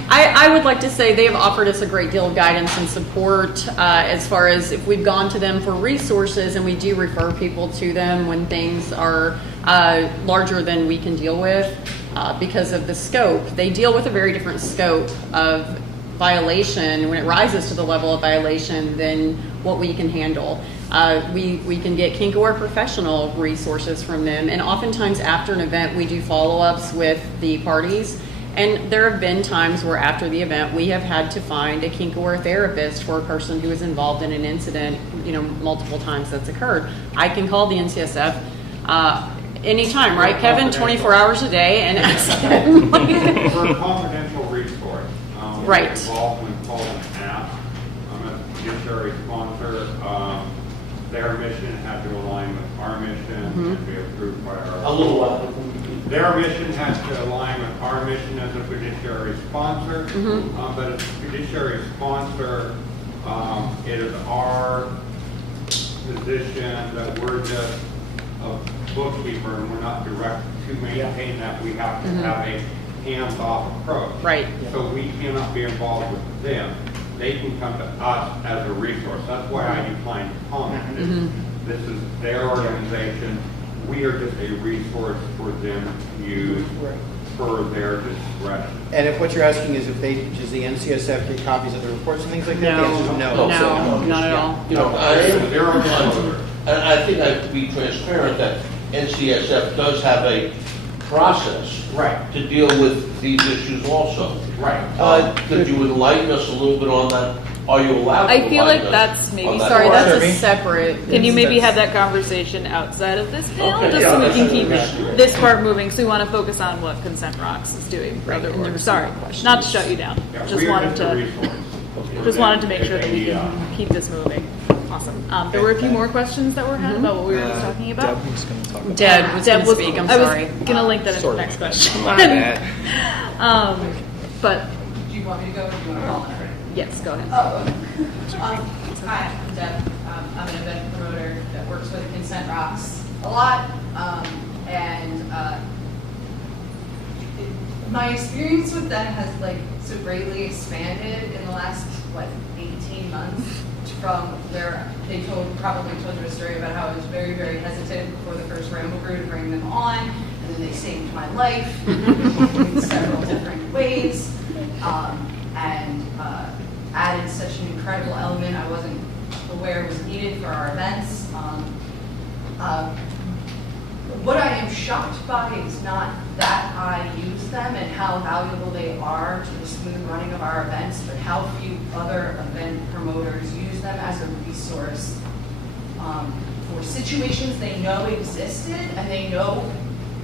I would like to say they have offered us a great deal of guidance and support as far as if we've gone to them for resources, and we do refer people to them when things are larger than we can deal with because of the scope. They deal with a very different scope of violation when it rises to the level of violation than what we can handle. We can get kink aware professional resources from them, and oftentimes after an event we do follow-ups with the parties. And there have been times where after the event we have had to find a kink aware therapist for a person who is involved in an incident, multiple times that's occurred. I can call the NCSF anytime, right, Kevin? 24 hours a day and ask them. For a confidential resource. Right. Involvement called an app. I'm a fiduciary sponsor. Their mission had to align with our mission and be approved by A our. little while. Their mission has to align with our mission as a fiduciary sponsor. But as a fiduciary sponsor, it is our position that we're just a bookkeeper and we're not direct to maintain that. We have to have a hands-off approach. Right. So we cannot be involved with them. They can come to us as a resource. That's why I declined to comment. This is their organization. We are just a resource for them to use for their discretion. And if what you're asking is does the NCSF get copies of the reports and things like that? No. The answer is no. No, not at all. They're our sponsor. And I think I have to be transparent that NCSF does have a process Right. to deal with these issues also. Right. Could you enlighten us a little bit on that? Are you allowed to I feel like enlighten us that's maybe, on that? sorry, that's Survey? a Separate. Can you maybe have that conversation outside of this panel, Okay, just yeah, so we that's can a keep good issue. this part moving? So we want to focus on what Consent Rocks is doing. Right, Other and work. there Sorry, were some not to shut you down. Yeah, Just we are wanted just a to resource. just wanted to make If sure that they we need, can keep this moving. Awesome. There were a few more questions that were had about what we were just talking about. Deb was going to talk about Deb was going to speak. I'm sorry. I was gonna link that into the Sorry. next question. My bad. But Do you want me to go or do you want to call it? yes, go ahead. Oh, okay. Hi, I'm Deb. I'm an event promoter that works with Consent Rocks a lot. My experience with them has so greatly expanded in the last 18 months from where they probably told you a story about how I was very, very hesitant before the first Ramble Brew to bring them on, and then they saved my life in several different ways, and added such an incredible element I wasn't aware was needed for our events. What I am shocked by is not that I use them and how valuable they are to the smooth running of our events, but how few other event promoters use them as a resource for situations they know existed and they know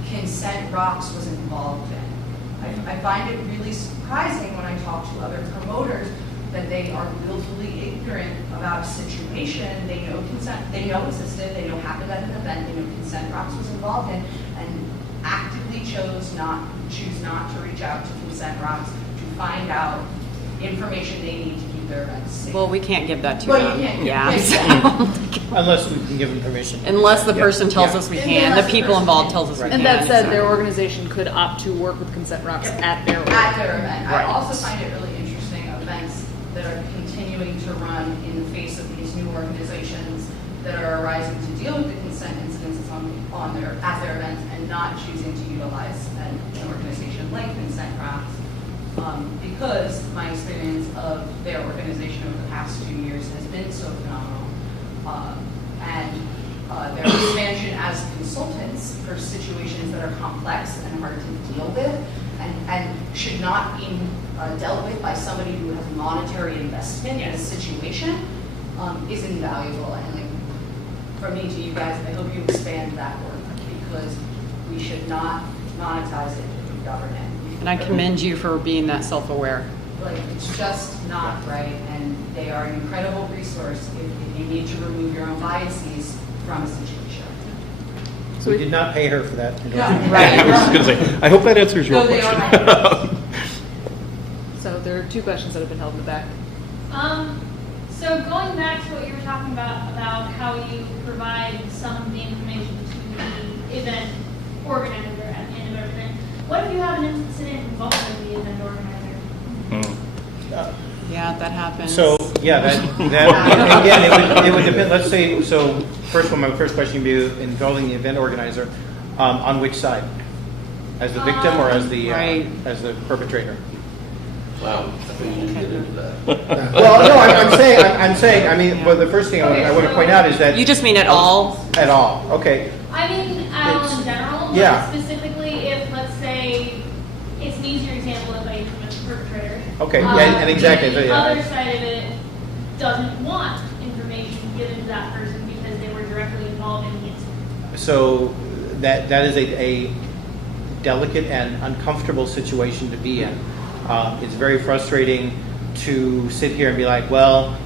Consent Rocks was involved in. I find it really surprising when I talk to other promoters that they are willfully ignorant about a situation they know existed, they know happened at an event, they know Consent Rocks was involved in, and actively choose not to reach out to Consent Rocks to find out information they need to keep their events safe. Well, we can't give that to Well, them. you can't. Yeah. Yeah. Unless we can give them permission. Unless the person tells us we can, Unless the the people person involved can. tells us we can. And that said, exactly. their organization could opt to work with Consent Rocks at their event. At their event. Right. I also find it really interesting events that are continuing to run in the face of these new organizations that are arising to deal with the consent incidents at their events and not choosing to utilize an organization like Consent Rocks. Because my experience of their organization over the past 2 years has been so phenomenal. And their expansion as consultants for situations that are complex and hard to deal with and should not be dealt with by somebody who has a monetary investment in a situation is invaluable. And from me to you guys, I hope you expand that work because we should not monetize it if we govern it. And I commend you for being that self-aware. It's just not right, and they are an incredible resource if you need to remove your own biases from a situation. So We did not pay her for that. Right. I was going to say, I hope that answers your No, they are question. So there are 2 questions that have been held in the back. So going back to what you were talking about how you provide some of the information to the event organizer at the end of everything. What if you have an incident involving the event organizer? Yeah, that happens. So, yeah, that again, it would depend, let's say, so my first question would be involving the event organizer, on which side? As the victim or as the perpetrator? Wow, I think you didn't get into that. Well, no, I'm saying, I mean, well, the first thing I want to point out is that. You just mean at all? At all, okay. I mean, all in general, but yeah. specifically if, let's say, it's an easier example if I use them as a perpetrator. Okay, and exactly. The Yeah. other side of it doesn't want information given to that person because they were directly involved in the incident. So that is a delicate and uncomfortable situation to be in. It's very frustrating to sit here and be like, well,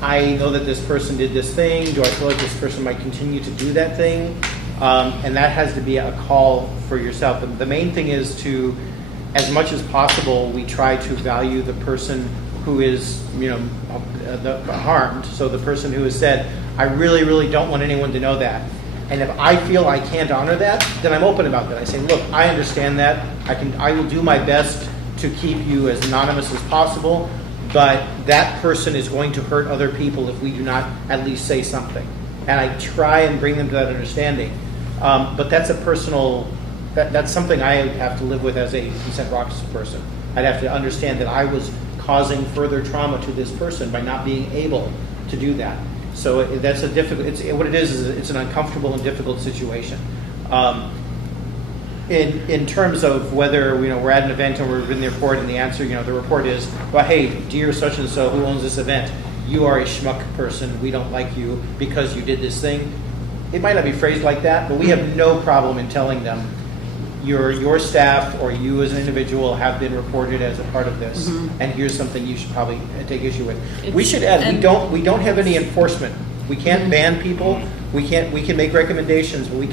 I know that this person did this thing. Do I feel like this person might continue to do that thing? And that has to be a call for yourself. And the main thing is to, as much as possible, we try to value the person who is, harmed. So the person who has said, I really, really don't want anyone to know that. And if I feel I can't honor that, then I'm open about that. I say, look, I understand that. I will do my best to keep you as anonymous as possible, but that person is going to hurt other people if we do not at least say something. And I try and bring them to that understanding. But that's a personal, that's something I have to live with as a Consent Rocks person. I'd have to understand that I was causing further trauma to this person by not being able to do that. So that's a difficult, what it is it's an uncomfortable and difficult situation. In terms of whether we're at an event and we're in the report and the answer, the report is, well, hey, dear such and so who owns this event, you are a schmuck person. We don't like you because you did this thing. It might not be phrased like that, but we have no problem in telling them your staff or you as an individual have been reported as a part of this, and here's something you should probably take issue with. We should add, we don't have any enforcement. We can't ban people. We can make recommendations, but we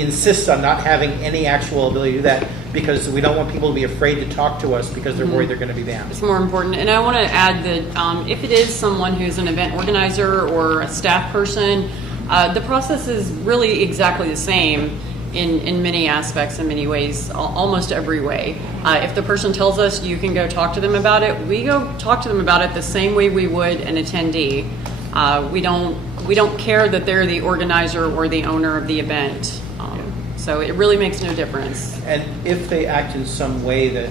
insist on not having any actual ability to do that because we don't want people to be afraid to talk to us because they're worried they're going to be banned. It's more important. And I want to add that if it is someone who's an event organizer or a staff person, the process is really exactly the same in many aspects, in many ways, almost every way. If the person tells us you can go talk to them about it, we go talk to them about it the same way we would an attendee. We don't care that they're the organizer or the owner of the event. So it really makes no difference. And if they act in some way that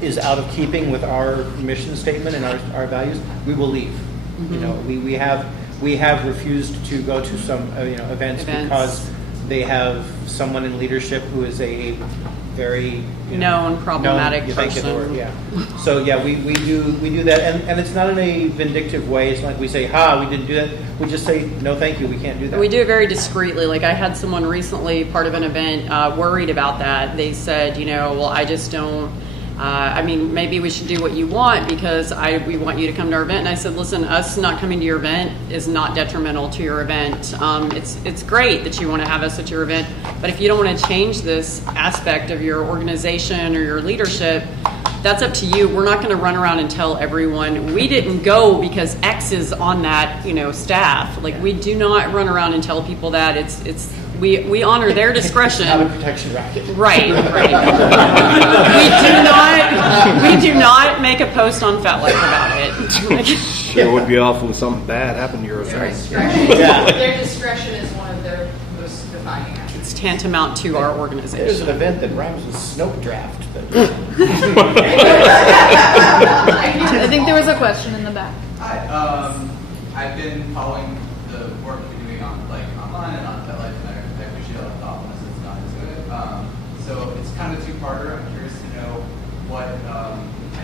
is out of keeping with our mission statement and our values, we will leave. We have refused to go to some events because they have someone in leadership who is a very known problematic person. So we do that, and it's not in a vindictive way. It's not like we say, we didn't do that. We just say, no, thank you, we can't do that. We do it very discreetly. Like I had someone recently, part of an event, worried about that. They said, well, I just don't. Maybe we should do what you want because we want you to come to our event. And I said, listen, us not coming to your event is not detrimental to your event. It's great that you want to have us at your event, but if you don't want to change this aspect of your organization or your leadership, that's up to you. We're not going to run around and tell everyone we didn't go because X is on that, staff. Like we do not run around and tell people that. We honor their discretion. Not a protection racket. Right. We do not make a post on FetLife about it. Sure would be awful if something bad happened to your event. Their discretion is one of their most defining attributes. It's tantamount to our organization. There's an event that rhymes with snow draft. I think there was a question in the back. Hi. I've been following the work you're doing on online and on FetLife, and I appreciate all the thoughtfulness that's gone into it. So it's kind of a two-parter. I'm curious to know what I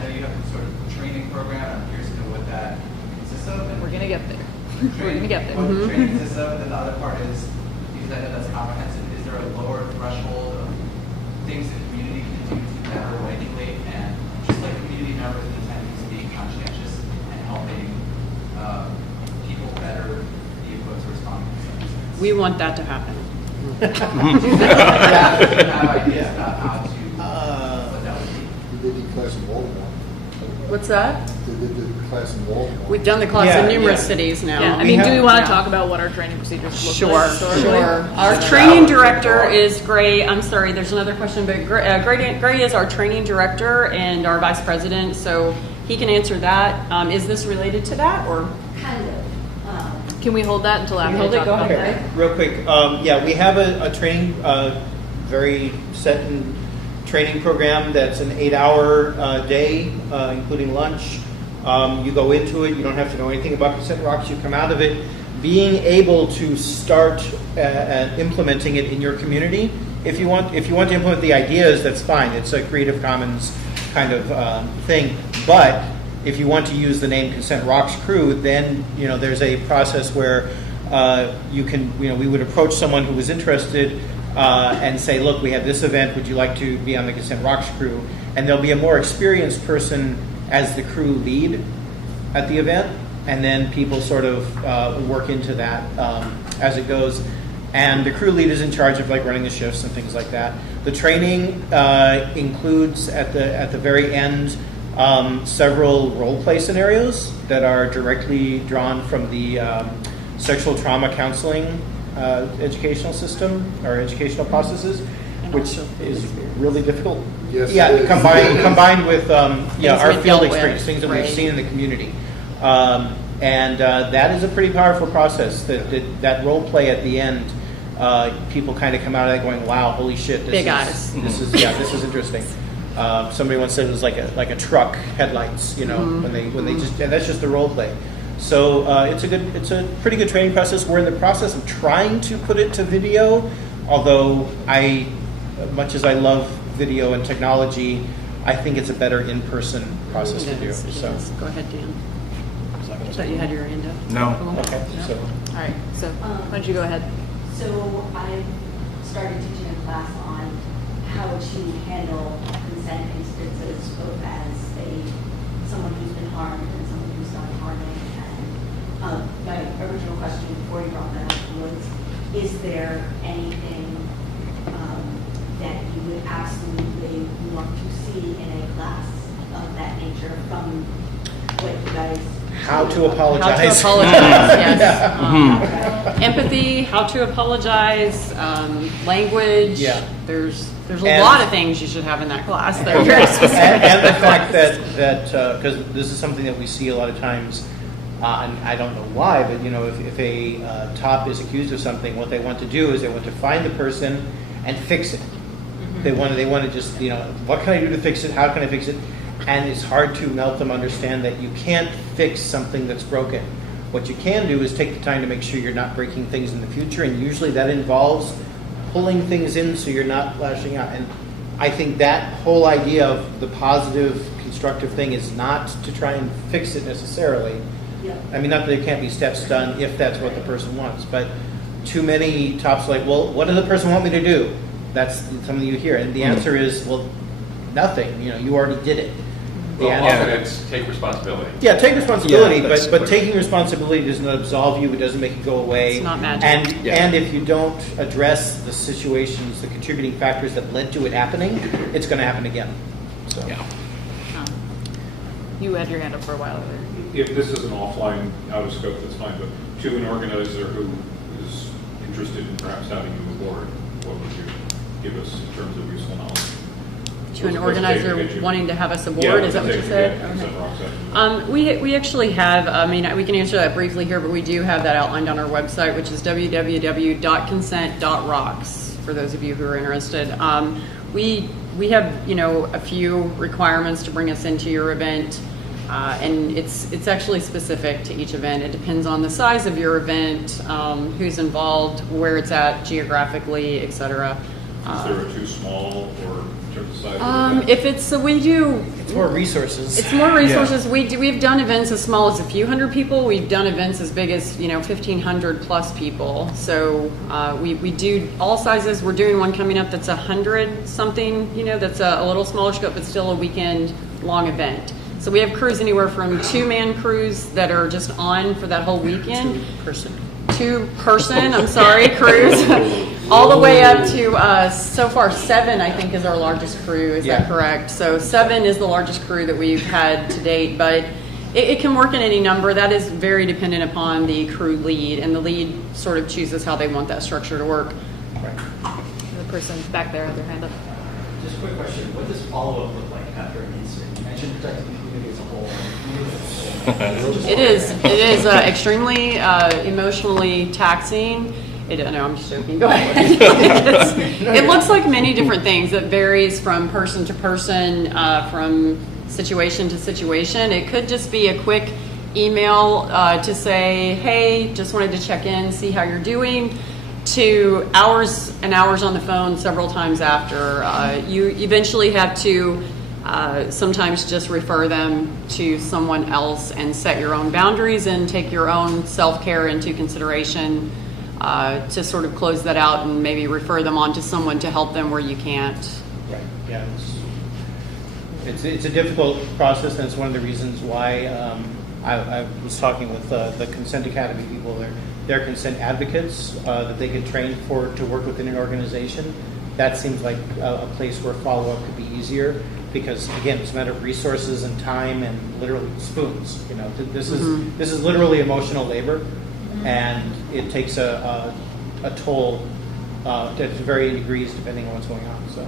know you have some sort of training program. I'm curious to know what that consists of. And We're going to get there. What the training consists of, and the other part is, because I know that's comprehensive, is there a lower threshold of things the community can do to better regulate and just like community members and attendees being conscientious and helping We want that to happen. Have ideas about how to, what that would be. They did class in Baltimore. What's that? They did class in Baltimore. We've done the class Yeah, in numerous yeah. cities now. Yeah, I mean, do we want Yeah. to talk about what our training procedures look Sure, like? historically? sure. Our training director is Gray. I'm sorry, there's another question, but Gray is our training director and our vice president, so he can answer that. Is this related to that, or? Kind of. Can we hold that until after hold we it? talk Go about ahead. that? Real quick, yeah, we have a training, very set and training program that's an 8-hour day, including lunch. You go into it, you don't have to know anything about Consent Rocks, you come out of it being able to start implementing it in your community. If you want to implement the ideas, that's fine. It's a Creative Commons kind of thing. But if you want to use the name Consent Rocks Crew, then there's a process where you can we would approach someone who was interested and say, look, we have this event. Would you like to be on the Consent Rocks Crew? And there'll be a more experienced person as the crew lead at the event, and then people sort of work into that as it goes. And the crew lead is in charge of running the shifts and things like that. The training includes at the very end several role play scenarios that are directly drawn from the sexual trauma counseling educational system or educational processes, which is really difficult. Yes, yeah, it is. combined with our we've field dealt with, experience, things that right. we've seen in the community. And that is a pretty powerful process. That role play at the end, people kind of come out of that going, "Wow, holy shit! Big eyes. This is interesting." Somebody once said it was like a truck headlights, when they just, and that's just the role play. So it's a pretty good training process. We're in the process of trying to put it to video, although much as I love video and technology, I think it's a better in-person process to do. It So. is. Go ahead, Dan. I thought you had your hand up. No. Okay, so All right, so why don't you go ahead? So I started teaching a class on how to handle consent instances, both as someone who's been harmed and someone who's done harming. And my original question before you brought that up was, is there anything that you would absolutely want to see in a class of that nature from what you guys? how to apologize. How to apologize, yes. Yeah. Empathy, how to apologize, language. Yeah. There's a And- lot of things you should have in that class that are very specific. and the fact that because this is something that we see a lot of times, and I don't know why, but if a top is accused of something, what they want to do is they want to find the person and fix it. They want to just what can I do to fix it? How can I fix it? And it's hard to help them understand that you can't fix something that's broken. What you can do is take the time to make sure you're not breaking things in the future, and usually that involves pulling things in so you're not lashing out. And I think that whole idea of the positive, constructive thing is not to try and fix it necessarily. Yeah. I mean, not that there can't be steps done if that's what the person wants, but too many tops like, well, what does the person want me to do? That's something you hear, and the answer is, well, nothing. You already did it. The Well, answer- often it's take responsibility. Yeah, take responsibility, Yeah, that's but clear. taking responsibility does not absolve you. It doesn't make it go away. It's not magic. And Yeah. and if you don't address the situations, the contributing factors that led to it happening, it's going to happen again. So. Yeah. You had your hand up for a while there. If this is an offline, out of scope, that's fine, but to an organizer who is interested in perhaps having you aboard, what would you give us in terms of useful knowledge? To an What's it take organizer to get you- wanting to have us aboard, Yeah, is that what what's you it take said? to get Consent Rocks out? We actually have, we can answer that briefly here, but we do have that outlined on our website, which is www.consent.rocks, for those of you who are interested. We have, a few requirements to bring us into your event, and it's actually specific to each event. It depends on the size of your event, who's involved, where it's at geographically, et cetera. Is there a too small or in terms of size of the event? If it's, so we do, It's more resources. it's more resources. We've done events as small as a few hundred people. We've done events as big as 1,500 plus people. So we do all sizes. We're doing one coming up that's 100 something. That's a little smaller scope, but still a weekend long event. So we have crews anywhere from 2-man crews that are just on for that whole weekend. Person. 2-person, I'm sorry, crews, all the way up to, so far, 7, I think, is our largest crew. Is that correct? So 7 is the largest crew that we've had to date, but it can work in any number. That is very dependent upon the crew lead, and the lead sort of chooses how they want that structure to work. The person back there with their hand up. Just a quick question. What does follow-up look like after an incident? You mentioned protecting the community as a whole. It is extremely emotionally taxing. No, I'm just joking. Go ahead. It looks like many different things. It varies from person to person, from situation to situation. It could just be a quick email to say, hey, just wanted to check in, see how you're doing, to hours and hours on the phone several times after. You eventually have to sometimes just refer them to someone else and set your own boundaries and take your own self-care into consideration to sort of close that out and maybe refer them on to someone to help them where you can't. Right, yeah. It's a difficult process, and it's one of the reasons why I was talking with the Consent Academy people. They're consent advocates that they can train to work within an organization. That seems like a place where follow-up could be easier, because again, it's a matter of resources and time and literally spoons. You know, this is literally emotional labor, and it takes a toll to varying degrees depending on what's going on. So,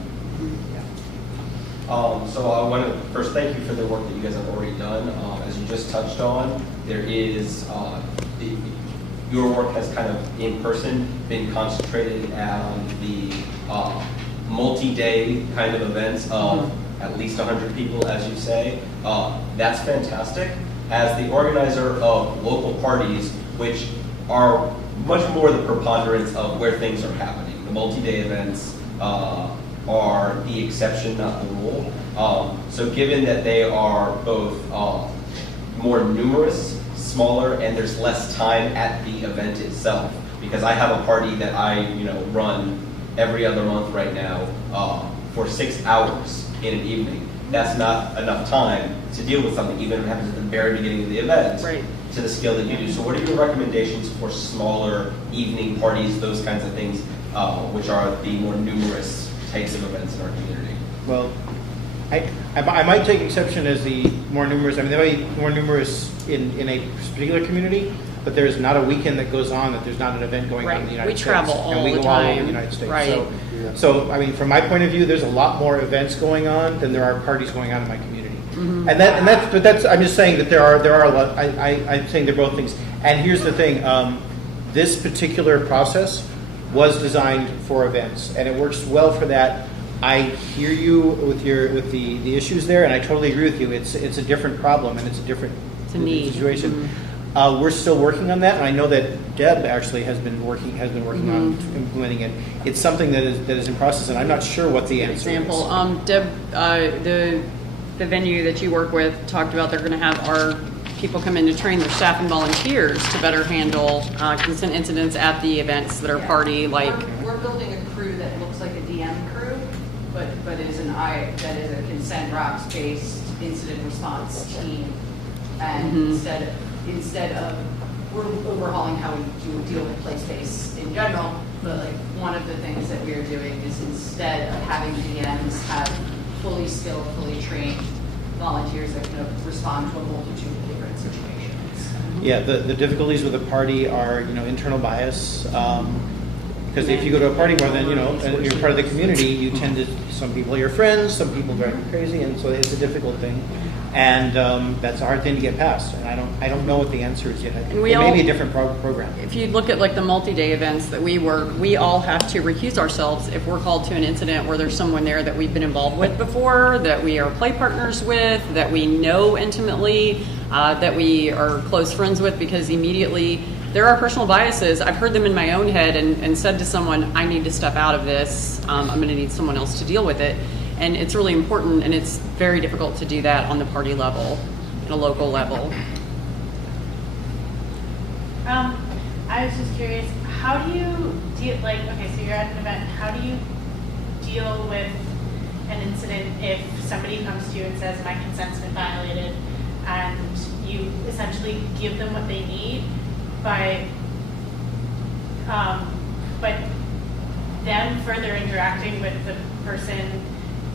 yeah. So I want to first thank you for the work that you guys have already done. As you just touched on, there is your work has kind of in person been concentrated on the multi-day kind of events of at least 100 people, as you say. That's fantastic. As the organizer of local parties, which are much more the preponderance of where things are happening, the multi-day events are the exception, not the rule. So given that they are both more numerous, smaller, and there's less time at the event itself, because I have a party that I run every other month right now for 6 hours in an evening. That's not enough time to deal with something, even if it happens at the very beginning of the event, right, to the scale that you do. So what are your recommendations for smaller evening parties, those kinds of things, which are the more numerous types of events in our community? Well, I might take exception as the more numerous. I mean, they might be more numerous in a particular community, but there's not a weekend that goes on that there's not an event going on in the United States. We travel all and we the go all over time. the United States. Right. So, I mean, from my point of view, there's a lot more events going on than there are parties going on in my community. Mm-hmm. But that's. I'm just saying that there are a lot. I'm saying they're both things. And here's the thing: this particular process was designed for events, and it works well for that. I hear you with the issues there, and I totally agree with you. It's a different problem, and it's a need. situation. We're still working on that, and I know that Deb actually has been working on implementing it. It's something that is in process, and I'm not sure what the answer is. Deb, the venue that you work with talked about they're going to have our people come in to train their staff and volunteers to better handle consent incidents at the events that are party like. We're building a crew that looks like a DM crew, but is that is a Consent Rocks based incident response team, and instead of we're overhauling how we deal with play space in general, but like one of the things that we are doing is instead of having DMs have fully skilled, fully trained volunteers that can respond to a multitude of different situations. Yeah, the difficulties with a party are internal bias. Because if you go to a party more than and you're part of the community, you tend to. Some people are your friends, some people drive you crazy, and so it's a difficult thing. And that's a hard thing to get past. And I don't know what the answer is yet. It may be a different program. If you look at like the multi-day events that we work, we all have to recuse ourselves if we're called to an incident where there's someone there that we've been involved with before, that we are play partners with, that we know intimately, that we are close friends with, because immediately there are personal biases. I've heard them in my own head and said to someone, I need to step out of this. I'm going to need someone else to deal with it. And it's really important, and it's very difficult to do that on the party level, at a local level. I was just curious, how do you deal, so you're at an event, how do you deal with an incident if somebody comes to you and says, my consent's been violated, and you essentially give them what they need by but them further interacting with the person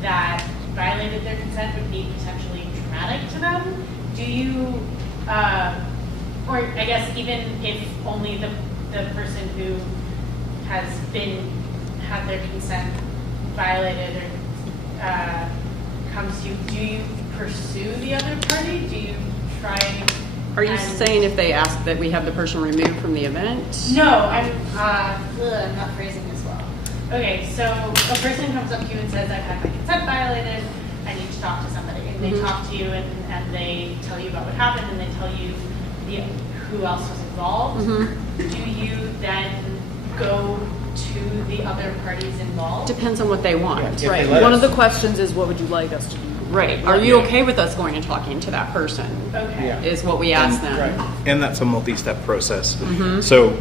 that violated their consent would be potentially traumatic to them. Do you, or I guess even if only the person who has had their consent violated or comes to you, do you pursue the other party? Do you try? Are you saying if they ask that we have the person removed from the event? No, I'm not phrasing this well. Okay, so a person comes up to you and says, I've had my consent violated, I need to talk to somebody. And they talk to you and they tell you about what happened and they tell you who else was involved. Do you then go to the other parties involved? Depends on what they want. Right. One of the questions is, what would you like us to do? Right. Are you okay with us going and talking to that person? Okay. Yeah. Is what we ask them. Right. And that's a multi-step process. Mhm. So,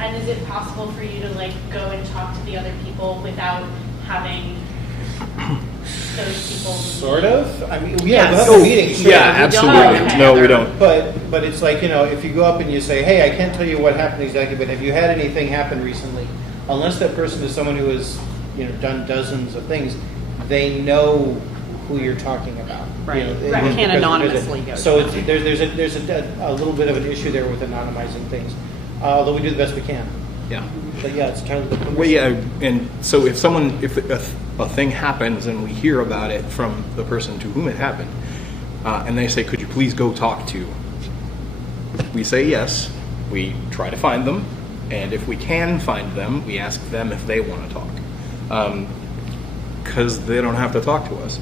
And is it possible for you to go and talk to the other people without having those people? Sort of. I mean, yeah, Yes. we'll have a meeting. Sure. yeah, absolutely. No, we don't. But it's like, if you go up and you say, hey, I can't tell you what happened exactly, but have you had anything happen recently? Unless that person is someone who has done dozens of things, they know who you're talking about. Right. They Right. Can't because anonymously go. So there's a little bit of an issue there with anonymizing things, although we do the best we can. Yeah. But yeah, it's kind of the Well, yeah, and so if a thing happens and we hear about it from the person to whom it happened, and they say, could you please go talk to? We say yes. We try to find them, and if we can find them, we ask them if they want to talk, because they don't have to talk to us.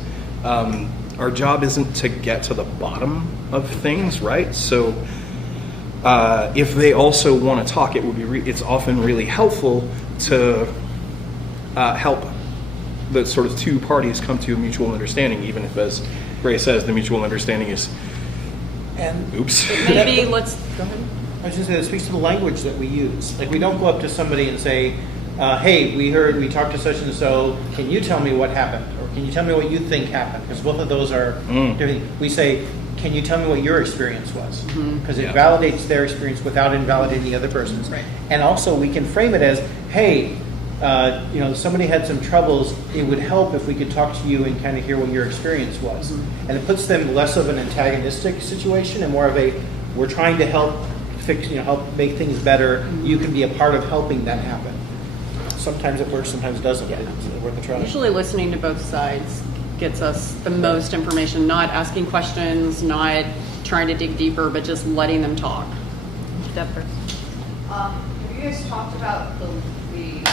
Our job isn't to get to the bottom of things, right? So if they also want to talk, it would be it's often really helpful to help the sort of two parties come to a mutual understanding, even if, as Ray says, the mutual understanding is oops. Maybe let's go ahead. I was just going to say, that speaks to the language that we use. Like, we don't go up to somebody and say, hey, we talked to such and so, can you tell me what happened? Or can you tell me what you think happened? Because both of those are different. We say, can you tell me what your experience was? Because it validates their experience without invalidating the other person's. Right. And also, we can frame it as, hey, somebody had some troubles. It would help if we could talk to you and kind of hear what your experience was. And it puts them less of an antagonistic situation and more of a, we're trying to help fix, help make things better. You can be a part of helping that happen. Sometimes it works, sometimes it doesn't. It's worth a try. Usually listening to both sides gets us the most information, not asking questions, not trying to dig deeper, but just letting them talk. Have you guys talked about the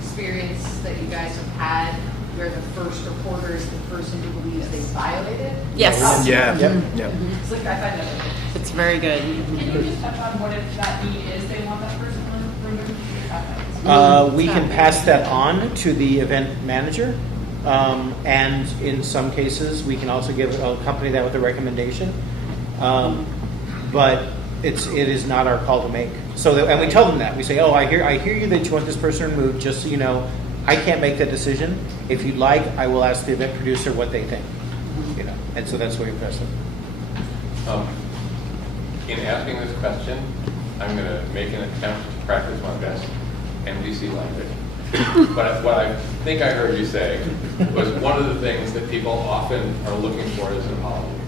experience that you guys have had where the first reporter is the person who believes they violated? Yes. Yeah. Yep. It's like, I find that It's very good. Can you just touch on what if that need is they want that person removed? We can pass that on to the event manager, and in some cases, we can also accompany that with a recommendation. But it is not our call to make. And we tell them that. We say, "Oh, I hear you that you want this person removed. Just so you know, I can't make that decision. If you'd like, I will ask the event producer what they think." And so that's what we press them. In asking this question, I'm going to make an attempt to practice my best MDC language. But what I think I heard you say was one of the things that people often are looking for is an apology.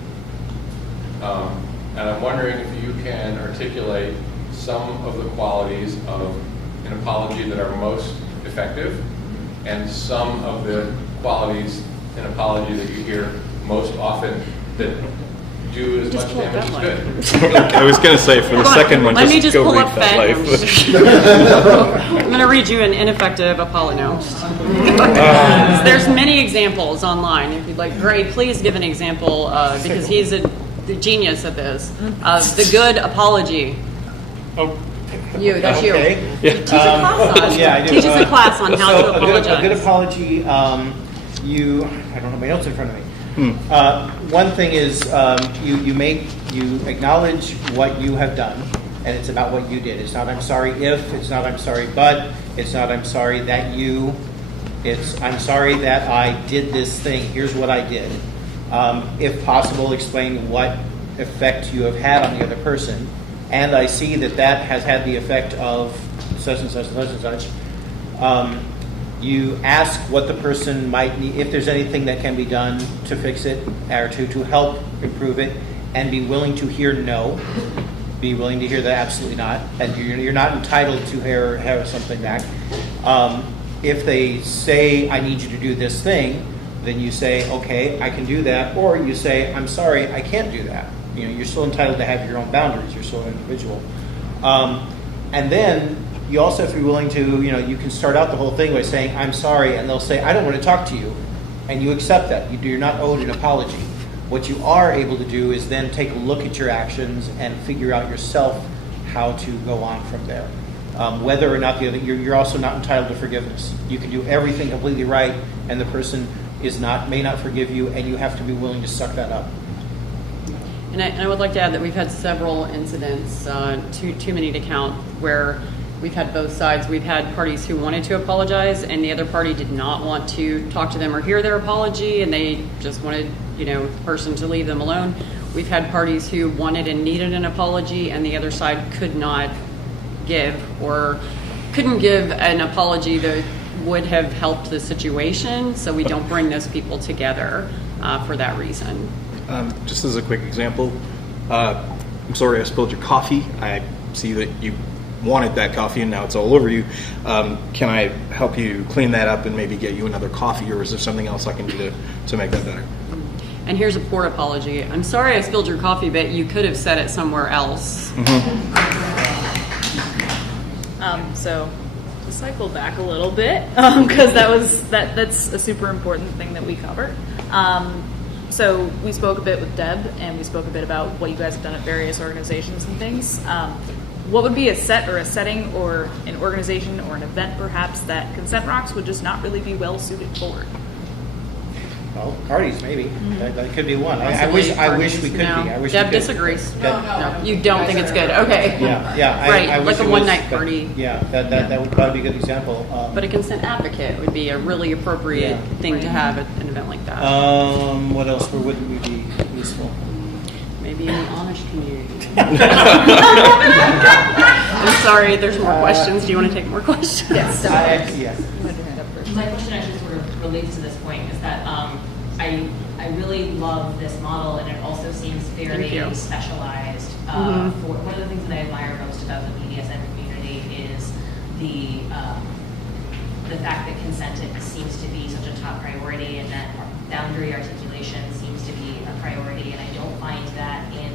And I'm wondering if you can articulate some of the qualities of an apology that are most effective and some of the qualities in apology that you hear most often that do as much damage as good. I was going to say, for the second one, Let me just go pull read up that Fed. life. I'm going to read you an ineffective apology. There's many examples online. If you'd like, Gray, please give an example because he's a genius at this. The good apology. Oh. That's you. Okay. You teach a class on. Yeah, I do. Teaches a class on how to apologize. A good apology. I don't have my notes in front of me. One thing is you acknowledge what you have done, and it's about what you did. It's not I'm sorry if, it's not I'm sorry but, it's not I'm sorry that you, it's I'm sorry that I did this thing. Here's what I did. If possible, explain what effect you have had on the other person. and I see that that has had the effect of such and such and such and such. You ask what the person might need, if there's anything that can be done to fix it or to help improve it, and be willing to hear no. Be willing to hear that absolutely not, and you're not entitled to hear something back. If they say, I need you to do this thing, then you say, okay, I can do that, or you say, I'm sorry, I can't do that. You're still entitled to have your own boundaries. You're still an individual. And then you also have to be willing to, you can start out the whole thing by saying, I'm sorry, and they'll say, I don't want to talk to you, and you accept that. You're not owed an apology. What you are able to do is then take a look at your actions and figure out yourself how to go on from there. Whether or not you're also not entitled to forgiveness. You can do everything completely right, and the person may not forgive you, and you have to be willing to suck that up. And I would like to add that we've had several incidents, too many to count, where we've had both sides. We've had parties who wanted to apologize, and the other party did not want to talk to them or hear their apology, and they just wanted, the person to leave them alone. We've had parties who wanted and needed an apology, and the other side could not give or couldn't give an apology that would have helped the situation. So we don't bring those people together for that reason. Just as a quick example, I'm sorry I spilled your coffee. I see that you wanted that coffee and now it's all over you. Can I help you clean that up and maybe get you another coffee, or is there something else I can do to make that better? And here's a poor apology. I'm sorry I spilled your coffee, but you could have said it somewhere else. So to cycle back a little bit, because that's a super important thing that we covered. So we spoke a bit with Deb, and we spoke a bit about what you guys have done at various organizations and things. What would be a setting or an organization or an event perhaps that Consent Rocks would just not really be well suited for? Well, parties maybe. That could be one. I Possibly wish we could no. be. I wish Deb we could. disagrees. No. You don't think it's good. Okay. Yeah. Right, I wish like a it was, one-night but- party. Yeah, that would probably be a good example. But a consent advocate would be a really appropriate thing to have at an event like that. What else wouldn't we be useful? Maybe in the Amish community. I'm sorry, there's more questions. Do you want to take more questions? Yes. My question actually sort of relates to this point, is that I really love this model, and it also seems very specialized. For one of the things that I admire most about the BDSM community is the fact that consent seems to be such a top priority, and that boundary articulation seems to be a priority. And I don't find that in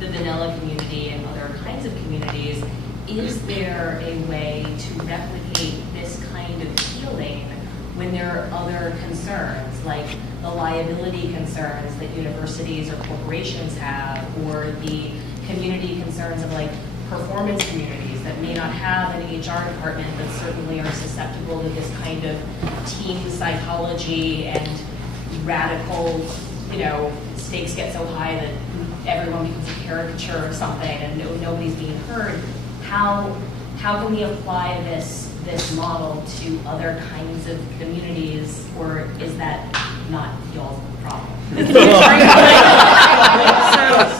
the vanilla community and other kinds of communities. Is there a way to replicate this kind of healing when there are other concerns, like the liability concerns that universities or corporations have, or the community concerns of like performance communities that may not have an HR department but certainly are susceptible to this kind of team psychology and radical, stakes get so high that everyone becomes a caricature of something and nobody's being heard. How can we apply this model to other kinds of communities, or is that not y'all's problem? So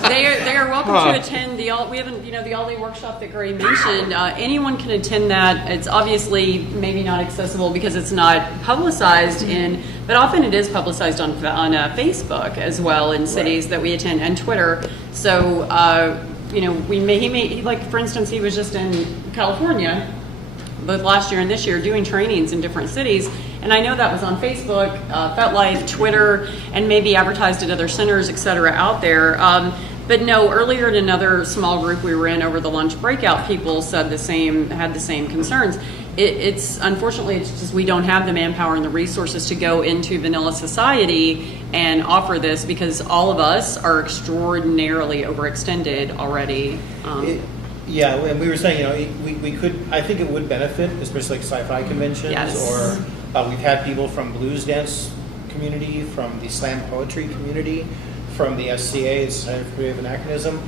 they are welcome to attend the all. We haven't, the all day workshop that Gray mentioned. Anyone can attend that. It's obviously maybe not accessible because it's not publicized but often it is publicized on Facebook as well in cities that we attend, and Twitter. So for instance, he was just in California both last year and this year doing trainings in different cities. And I know that was on Facebook, FetLife, Twitter, and maybe advertised at other centers, et cetera, out there. But no, earlier in another small group we were in over the lunch breakout, people had the same concerns. Unfortunately, it's just we don't have the manpower and the resources to go into vanilla society and offer this, because all of us are extraordinarily overextended already. And we were saying, we could. I think it would benefit, especially like sci-fi conventions, or we've had people from blues dance community, from the slam poetry community, from the SCA, the Society for Creative Anachronism,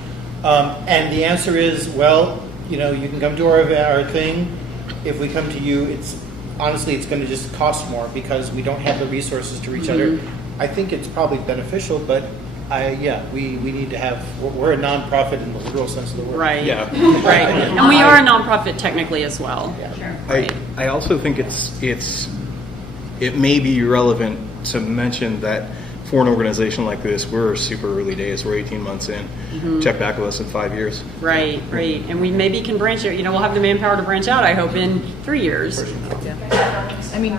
and the answer is, well, you can come to our thing. If we come to you, it's going to just cost more because we don't have the resources to reach other. I think it's probably beneficial, but We need to have, we're a nonprofit in the literal sense of the word. Right. Yeah. Right. And we are a nonprofit technically as well. I also think it may be relevant to mention that for an organization like this, we're super early days. We're 18 months in. Check back with us in 5 years. Right. And we maybe can branch out. We'll have the manpower to branch out, I hope, in 3 years. I mean,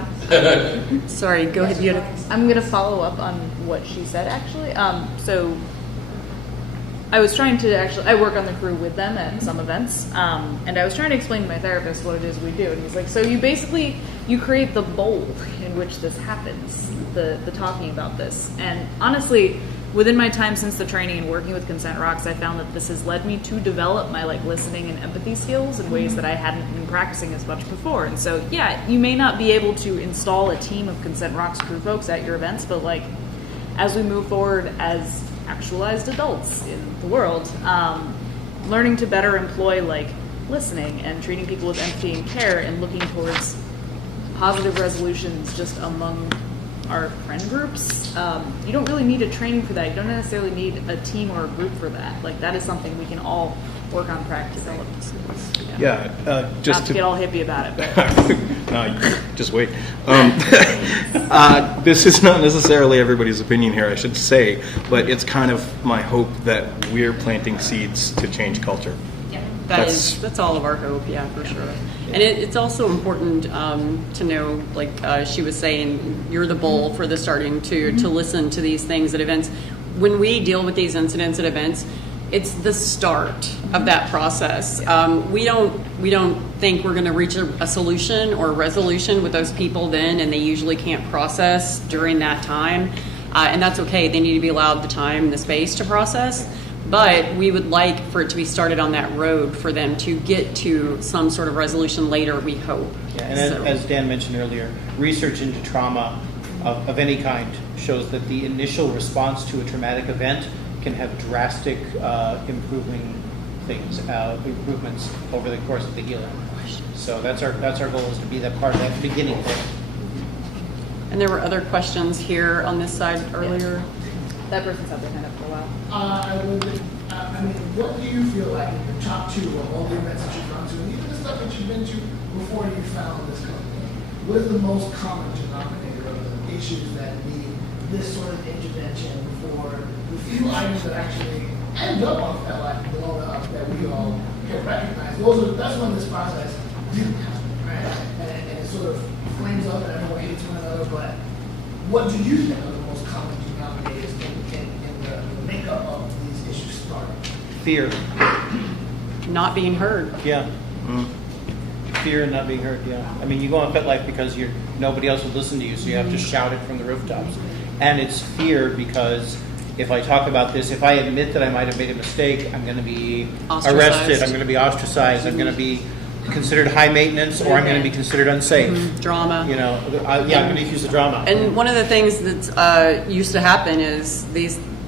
sorry, go ahead. I'm going to follow up on what she said, actually. So I was trying to I work on the crew with them at some events, and I was trying to explain to my therapist what it is we do. And he's like, so you create the bowl in which this happens, the talking about this. And honestly, within my time since the training and working with Consent Rocks, I found that this has led me to develop my listening and empathy skills in ways that I hadn't been practicing as much before. And so, yeah, you may not be able to install a team of Consent Rocks crew folks at your events, but as we move forward as actualized adults in the world, learning to better employ listening and treating people with empathy and care and looking towards positive resolutions just among our friend groups. You don't really need a training for that. You don't necessarily need a team or a group for that. That is something we can all work on practicing. Just not to get all hippie about it. But. No, just wait. This is not necessarily everybody's opinion here, I should say, but it's kind of my hope that we're planting seeds to change culture. That's all of our hope, for sure. And it's also important to know, she was saying, you're the bowl for the starting to listen to these things at events. When we deal with these incidents at events, it's the start of that process. We don't think we're going to reach a solution or a resolution with those people then, and they usually can't process during that time. And that's okay. They need to be allowed the time and the space to process. But we would like for it to be started on that road for them to get to some sort of resolution later, we hope. Yeah, and as Dan mentioned earlier, research into trauma of any kind shows that the initial response to a traumatic event can have drastic improvements over the course of the healing. So that's our goal, is to be that part of that beginning point. And there were other questions here on this side earlier. That person's had their hand up for a while. What do you feel like in your top two of all the events that you've gone to, and even the stuff that you've been to before you found this company? What is the most common denominator of the issues that need this sort of intervention for the few items that actually end up on FedLife that we all can recognize? That's when this process didn't happen, right? And it sort of flames up and everyone hates one another. But what do you think are the most common denominators in the makeup of these issues starting? Fear. Not being heard. Yeah. Fear and not being heard, you go on FetLife because nobody else will listen to you, so you have to shout it from the rooftops. And it's fear because if I talk about this, if I admit that I might have made a mistake, I'm going to be arrested, I'm going to be ostracized, I'm going to be considered high maintenance, or I'm going to be considered unsafe. Drama. I'm going to use the drama. And one of the things that used to happen is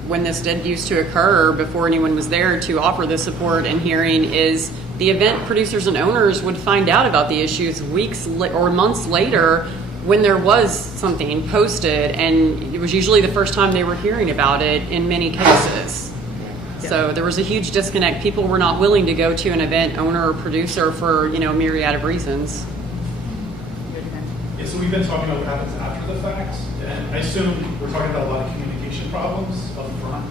when this did used to occur before anyone was there to offer the support and hearing, is the event producers and owners would find out about the issues weeks or months later when there was something posted, and it was usually the first time they were hearing about it in many cases. So there was a huge disconnect. People were not willing to go to an event owner or producer for a myriad of reasons. Yeah, so we've been talking about what happens after the fact, and I assume we're talking about a lot of communication problems up front.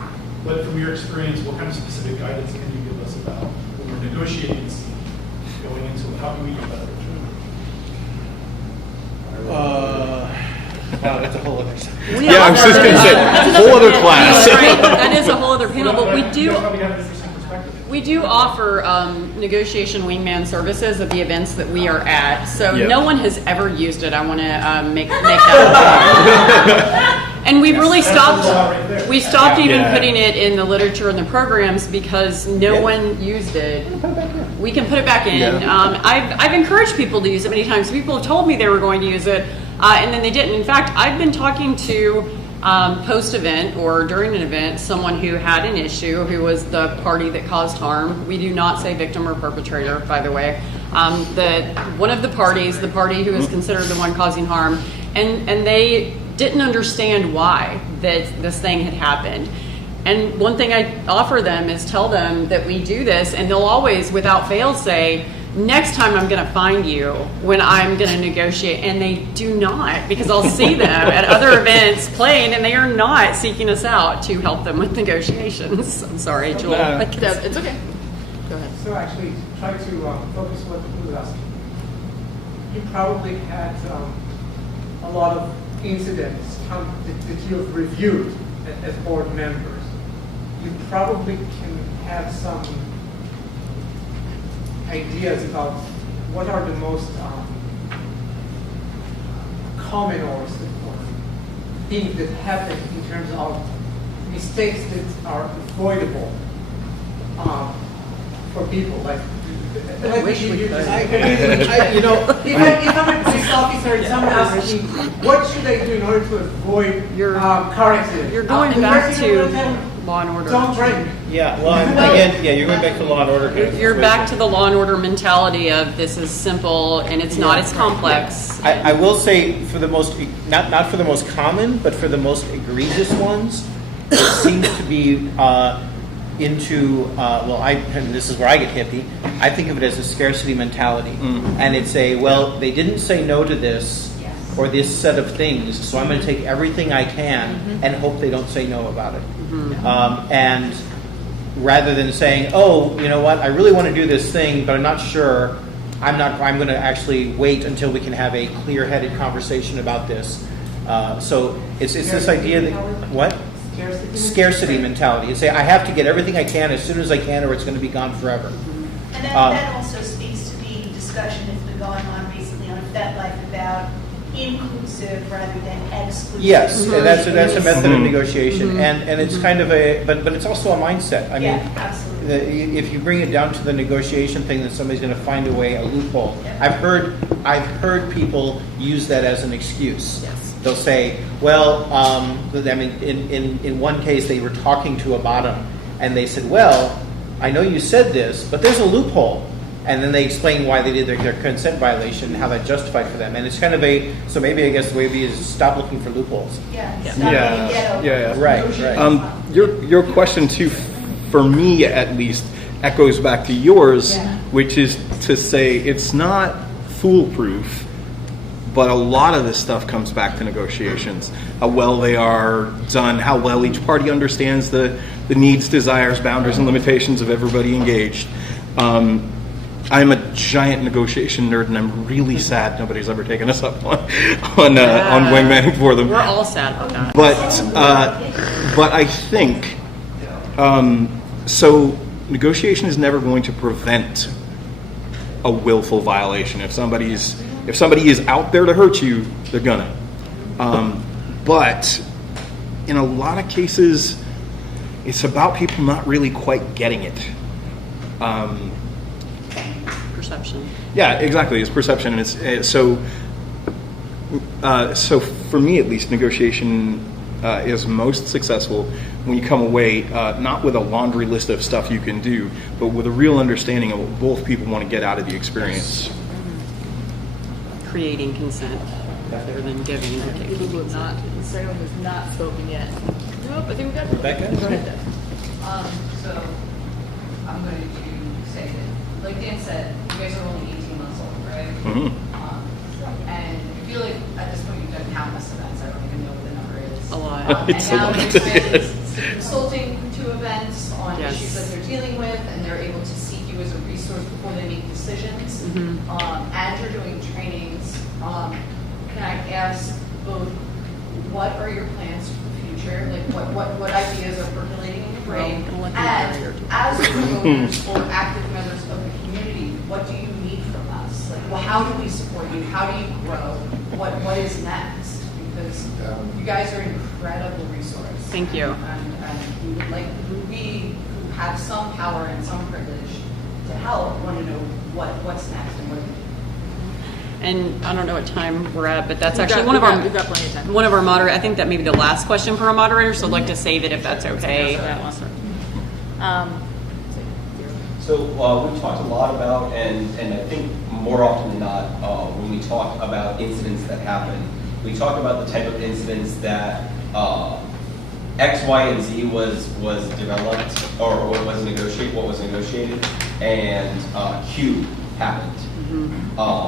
But from your experience, what kind of specific guidance can you give us about when we're negotiating going into it? How can we do better? Wow, that's a whole other. I was just going to say, whole other class. Right, that is a whole other panel, but we do offer negotiation wingman services at the events that we are at. So no one has ever used it. I want to make that. And we've really stopped. We stopped even putting it in the literature and the programs because no one used it. We can put it back in. I've encouraged people to use it many times. People have told me they were going to use it, and then they didn't. In fact, I've been talking to post-event or during an event someone who had an issue, who was the party that caused harm. We do not say victim or perpetrator, by the way. One of the parties, the party who is considered the one causing harm, and they didn't understand why that this thing had happened. And one thing I offer them is tell them that we do this, and they'll always, without fail, say, next time I'm going to find you when I'm going to negotiate. And they do not, because I'll see them at other events playing, and they are not seeking us out to help them with negotiations. I'm sorry, Joel. It's okay. Go ahead. So actually, try to focus what the was asking. You probably had a lot of incidents that you have reviewed as board members. You probably can have some ideas about what are the most common or things that happen in terms of mistakes that are avoidable for people. Like, I wish we could. If I'm a police officer and someone asks me, what should I do in order to avoid car accidents? You're going back to law and order. Don't drink. Yeah, well, again, you're going back to law and order. You're back to the law and order mentality of this is simple and it's not as complex. I will say for the most, not for the most common, but for the most egregious ones, it seems to be and this is where I get hippie, I think of it as a scarcity mentality. And it's well, they didn't say no to this or this set of things, so I'm going to take everything I can and hope they don't say no about it. And rather than saying, oh, you know what, I really want to do this thing, but I'm not sure, I'm going to actually wait until we can have a clear-headed conversation about this. So it's this idea that, what? Scarcity mentality. You say, I have to get everything I can as soon as I can or it's going to be gone forever. And that also speaks to the discussion that's been going on recently on FetLife about inclusive rather than exclusive. Yes, and that's a method of negotiation, and it's kind of but it's also a mindset. I mean, absolutely. If you bring it down to the negotiation thing, that somebody's going to find a way, a loophole. I've heard people use that as an excuse. Yes. They'll say, well, I mean, in one case they were talking to a bottom, and they said, well, I know you said this, but there's a loophole. And then they explain why they did their consent violation and how that justified for them. And it's kind of so maybe I guess the way we is stop looking for loopholes. Yeah. Right. Your question too, for me at least, echoes back to yours, which is to say it's not foolproof, but a lot of this stuff comes back to negotiations. How well they are done, how well each party understands the needs, desires, boundaries, and limitations of everybody engaged. I'm a giant negotiation nerd, and I'm really sad nobody's ever taken us up on wingmanning for them. We're all sad about that. But I think so. Negotiation is never going to prevent a willful violation. If somebody is out there to hurt you, they're gonna. But in a lot of cases, it's about people not really quite getting it. Perception. Yeah, exactly. It's perception, and it's so for me at least, negotiation is most successful when you come away not with a laundry list of stuff you can do, but with a real understanding of what both people want to get out of the experience. Creating consent rather than giving. Who not? Someone who's not spoken yet. Nope. I think we got Rebecca. Go ahead, Deb. So I'm going to say that, like Dan said, you guys are only 18 months old, right? And I feel like at this point you've done countless events. I don't even know what the number is. A lot. And now they're consulting to events on issues that they're dealing with, and they're able to seek you as a resource before they make decisions. And you're doing trainings. Can I ask both, what are your plans for the future? Like what ideas are percolating in your brain? And as promoters or active members of the community, what do you need from us? Like, well, how do we support you? How do you grow? What is next? Because you guys are an incredible resource. Thank you. And we would like, we who have some power and some privilege to help want to know what's next and what. And I don't know what time we're at, but that's We've actually got plenty of time. one of our moderators. I think that may be the last question for our moderator, so I'd like to save it if that's okay. So we've talked a lot about, and I think more often than not, when we talk about incidents that happen, we talk about the type of incidents that X, Y, and Z was developed, or what was negotiated, and Q happened.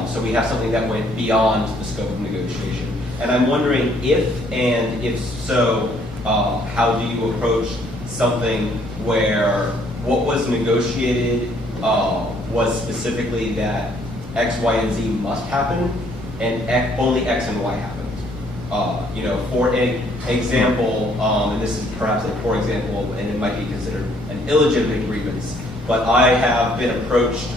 So we have something that went beyond the scope of negotiation. And I'm wondering if so, how do you approach something where what was negotiated was specifically that X, Y, and Z must happen, and only X and Y happened. For an example, and this is perhaps a poor example, and it might be considered an illegitimate grievance, but I have been approached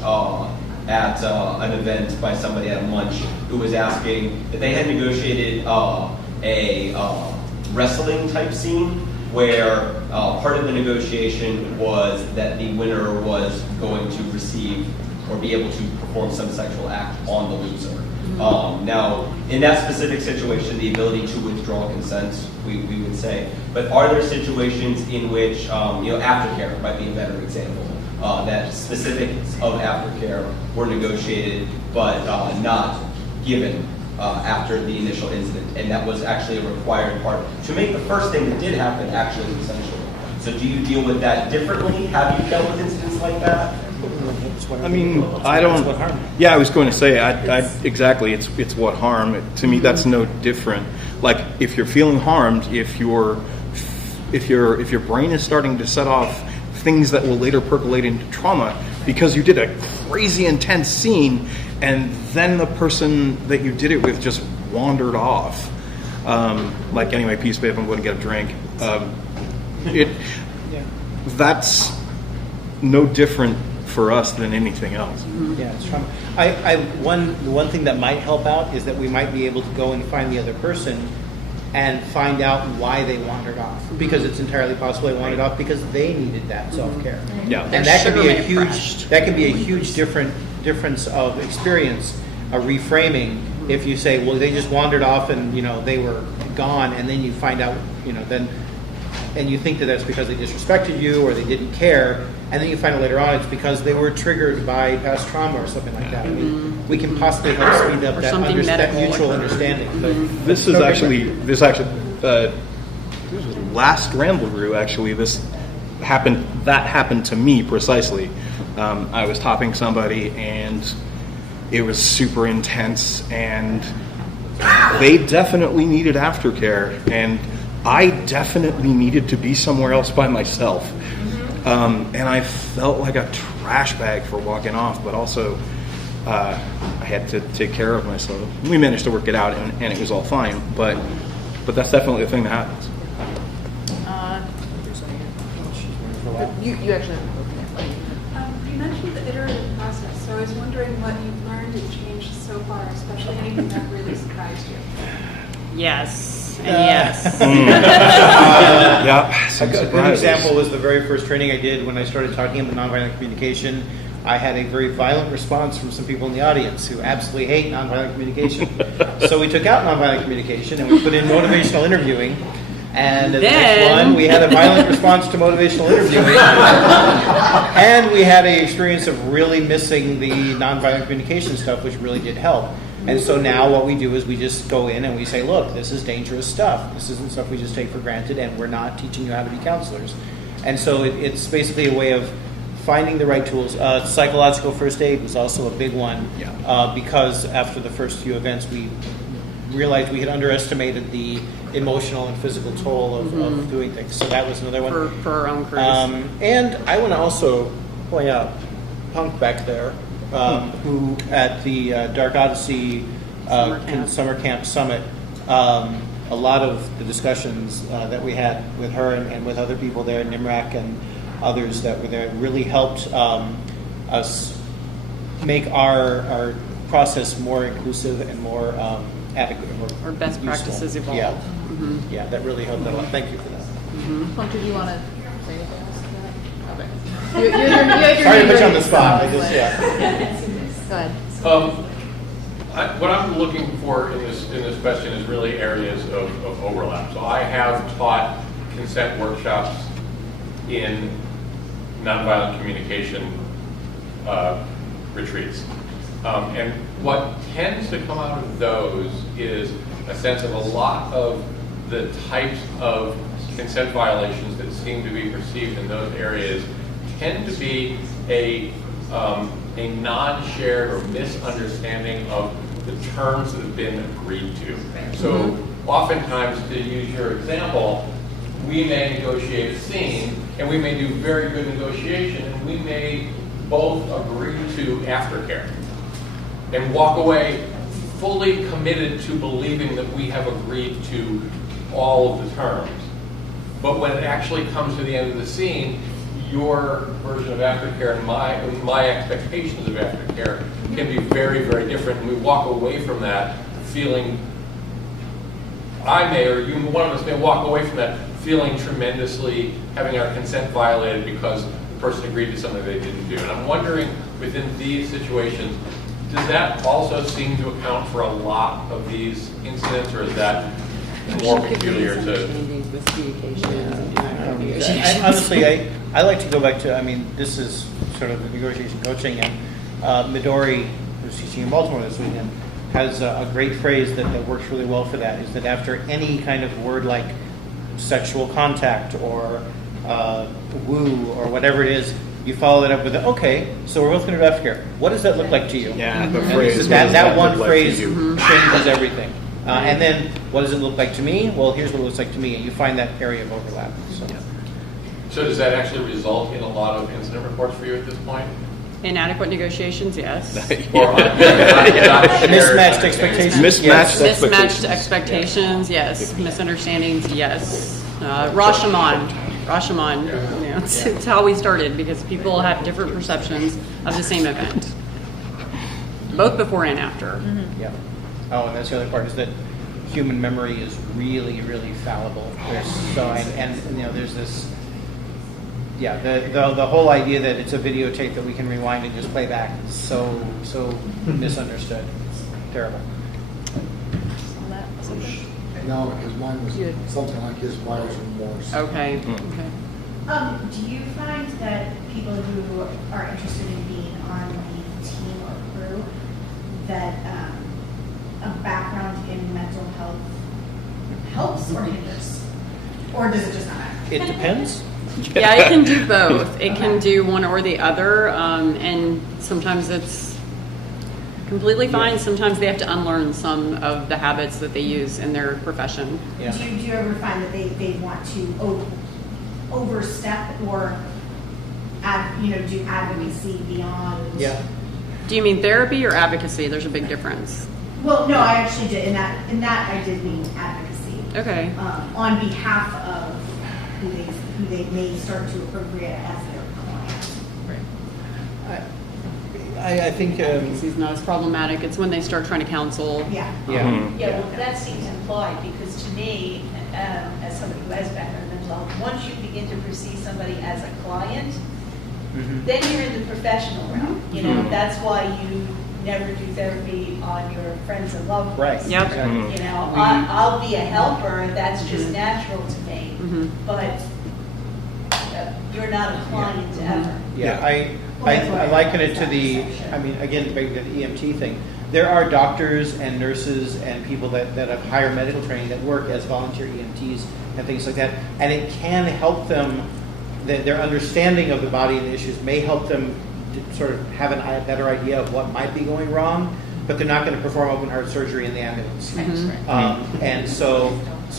at an event by somebody at a lunch who was asking that they had negotiated a wrestling type scene where part of the negotiation was that the winner was going to receive or be able to perform some sexual act on the loser. Now, in that specific situation, the ability to withdraw consent, we would say. But are there situations in which, aftercare might be a better example, that specifics of aftercare were negotiated but not given after the initial incident, and that was actually a required part to make the first thing that did happen actually consensual. So do you deal with that differently? Have you dealt with incidents like that? I mean, I don't. Yeah, I was going to say, exactly. It's what harm. To me, that's no different. Like, if you're feeling harmed, if your brain is starting to set off things that will later percolate into trauma because you did a crazy intense scene, and then the person that you did it with just wandered off. Like, anyway, peace, babe. I'm going to get a drink. That's no different for us than anything else. Yeah, it's trauma. The one thing that might help out is that we might be able to go and find the other person and find out why they wandered off. Because it's entirely possible they wandered off because they needed that self-care. Yeah. And that can be a huge difference of experience, a reframing. If you say, well, they just wandered off and they were gone, and then you find out, and you think that that's because they disrespected you or they didn't care, and then you find out later on it's because they were triggered by past trauma or something like that. I mean, we can possibly help speed up that mutual understanding. But this last Ramble Brew, actually, this happened to me precisely. I was topping somebody and it was super intense, and they definitely needed aftercare, and I definitely needed to be somewhere else by myself. And I felt like a trash bag for walking off, but also I had to take care of myself. We managed to work it out, and it was all fine, but that's definitely the thing that happens. You actually you mentioned the iterative process, so I was wondering what you've learned and changed so far, especially anything that really surprised you. Yes, and yes. A good example was the very first training I did when I started talking about nonviolent communication. I had a very violent response from some people in the audience who absolutely hate nonviolent communication. So we took out nonviolent communication and we put in motivational interviewing. And the next one, we had a violent response to motivational interviewing. And we had an experience of really missing the nonviolent communication stuff, which really did help. And so now what we do is we just go in and we say, look, this is dangerous stuff. This isn't stuff we just take for granted, and we're not teaching you how to be counselors. And so it's basically a way of finding the right tools. Psychological first aid was also a big one, because after the first few events, we realized we had underestimated the emotional and physical toll of doing things. So that was another one. For our own crews. And I want to also point out Punk back there, who at the Dark Odyssey Summer Camp Summit, a lot of the discussions that we had with her and with other people there, Nimrak and others that were there, really helped us make our process more inclusive and more adequate. Or best practices evolve. Yeah. Yeah, that really helped a lot. Thank you for that. Punk, did you want to say anything else to that? Okay. Sorry to put you on the spot. Go ahead. What I'm looking for in this question is really areas of overlap. So I have taught consent workshops in nonviolent communication retreats. And what tends to come out of those is a sense of a lot of the types of consent violations that seem to be perceived in those areas tend to be a non-shared or misunderstanding of the terms that have been agreed to. So oftentimes, to use your example, we may negotiate a scene, and we may do very good negotiation, and we may both agree to aftercare and walk away fully committed to believing that we have agreed to all of the terms. But when it actually comes to the end of the scene, your version of aftercare and my expectations of aftercare can be very, very different. And we walk away from that feeling, I may, or you, one of us may walk away from that feeling tremendously having our consent violated because the person agreed to something they didn't do. And I'm wondering, within these situations, does that also seem to account for a lot of these incidents, or is that more peculiar to? Honestly, I like to go back to, I mean, this is sort of the negotiation coaching, and Midori, who's teaching in Baltimore this weekend, has a great phrase that works really well for that, is that after any kind of word like sexual contact or woo or whatever it is, you follow that up with, okay, so we're both going to do aftercare. What does that look like to you? Yeah, the And phrase. that one phrase changes everything. And then, what does it look like to me? Well, here's what it looks like to me, and you find that area of overlap. So does that actually result in a lot of incident reports for you at this point? Inadequate negotiations, yes. Mismatched expectations. Mismatched expectations, yes. Misunderstandings, yes. Rashomon, you know, it's how we started, because people have different perceptions of the same event, both before and after. Yeah. Oh, and that's the other part, is that human memory is really, really fallible. There's so, and you know, there's this. Yeah, the whole idea that it's a videotape that we can rewind and just play back is so misunderstood. Terrible. No, because mine was something like his buyer's remorse. Okay. Do you find that people who are interested in being on the team or crew, that a background in mental health helps or hinders? Or does it just not matter? It depends. Yeah, it can do both. It can do one or the other, and sometimes it's completely fine. Sometimes they have to unlearn some of the habits that they use in their profession. Yeah. Do you ever find that they want to overstep or do advocacy beyond? Yeah. Do you mean therapy or advocacy? There's a big difference. Well, no, I actually did. In that I did mean advocacy. Okay. On behalf of who they may start to appropriate as their client. Right. I think advocacy is not as problematic. It's when they start trying to counsel. Yeah. Yeah. Yeah. Well, that seems implied, because to me, as somebody who has background in mental health, once you begin to perceive somebody as a client, then you're in the professional realm. You know, that's why you never do therapy on your friends and loved ones. Right. Yep. Exactly. You know, I'll be a helper. That's just natural to me. But you're not a client ever. Yeah, I liken it to the, I mean, again, the EMT thing. There are doctors and nurses and people that have higher medical training that work as volunteer EMTs and things like that. And it can help them, their understanding of the body and the issues may help them to sort of have a better idea of what might be going wrong, but they're not going to perform open heart surgery in the ambulance. And so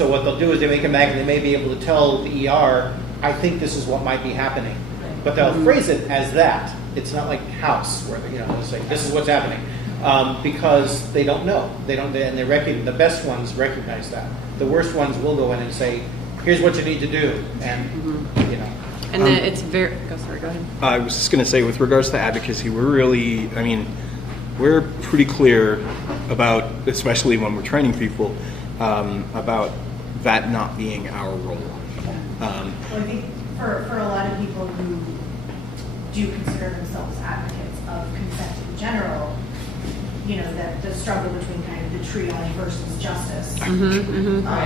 what they'll do is they make a magnet, they may be able to tell the ER, I think this is what might be happening. But they'll phrase it as that. It's not like House, where they'll say, this is what's happening. Because they don't know. And the best ones recognize that. The worst ones will go in and say, here's what you need to do. And, And then it's very, go ahead. I was just going to say, with regards to advocacy, we're pretty clear about, especially when we're training people, about that not being our role. Well, I think for a lot of people who do consider themselves advocates of consent in general, that the struggle between kind of the triage versus justice.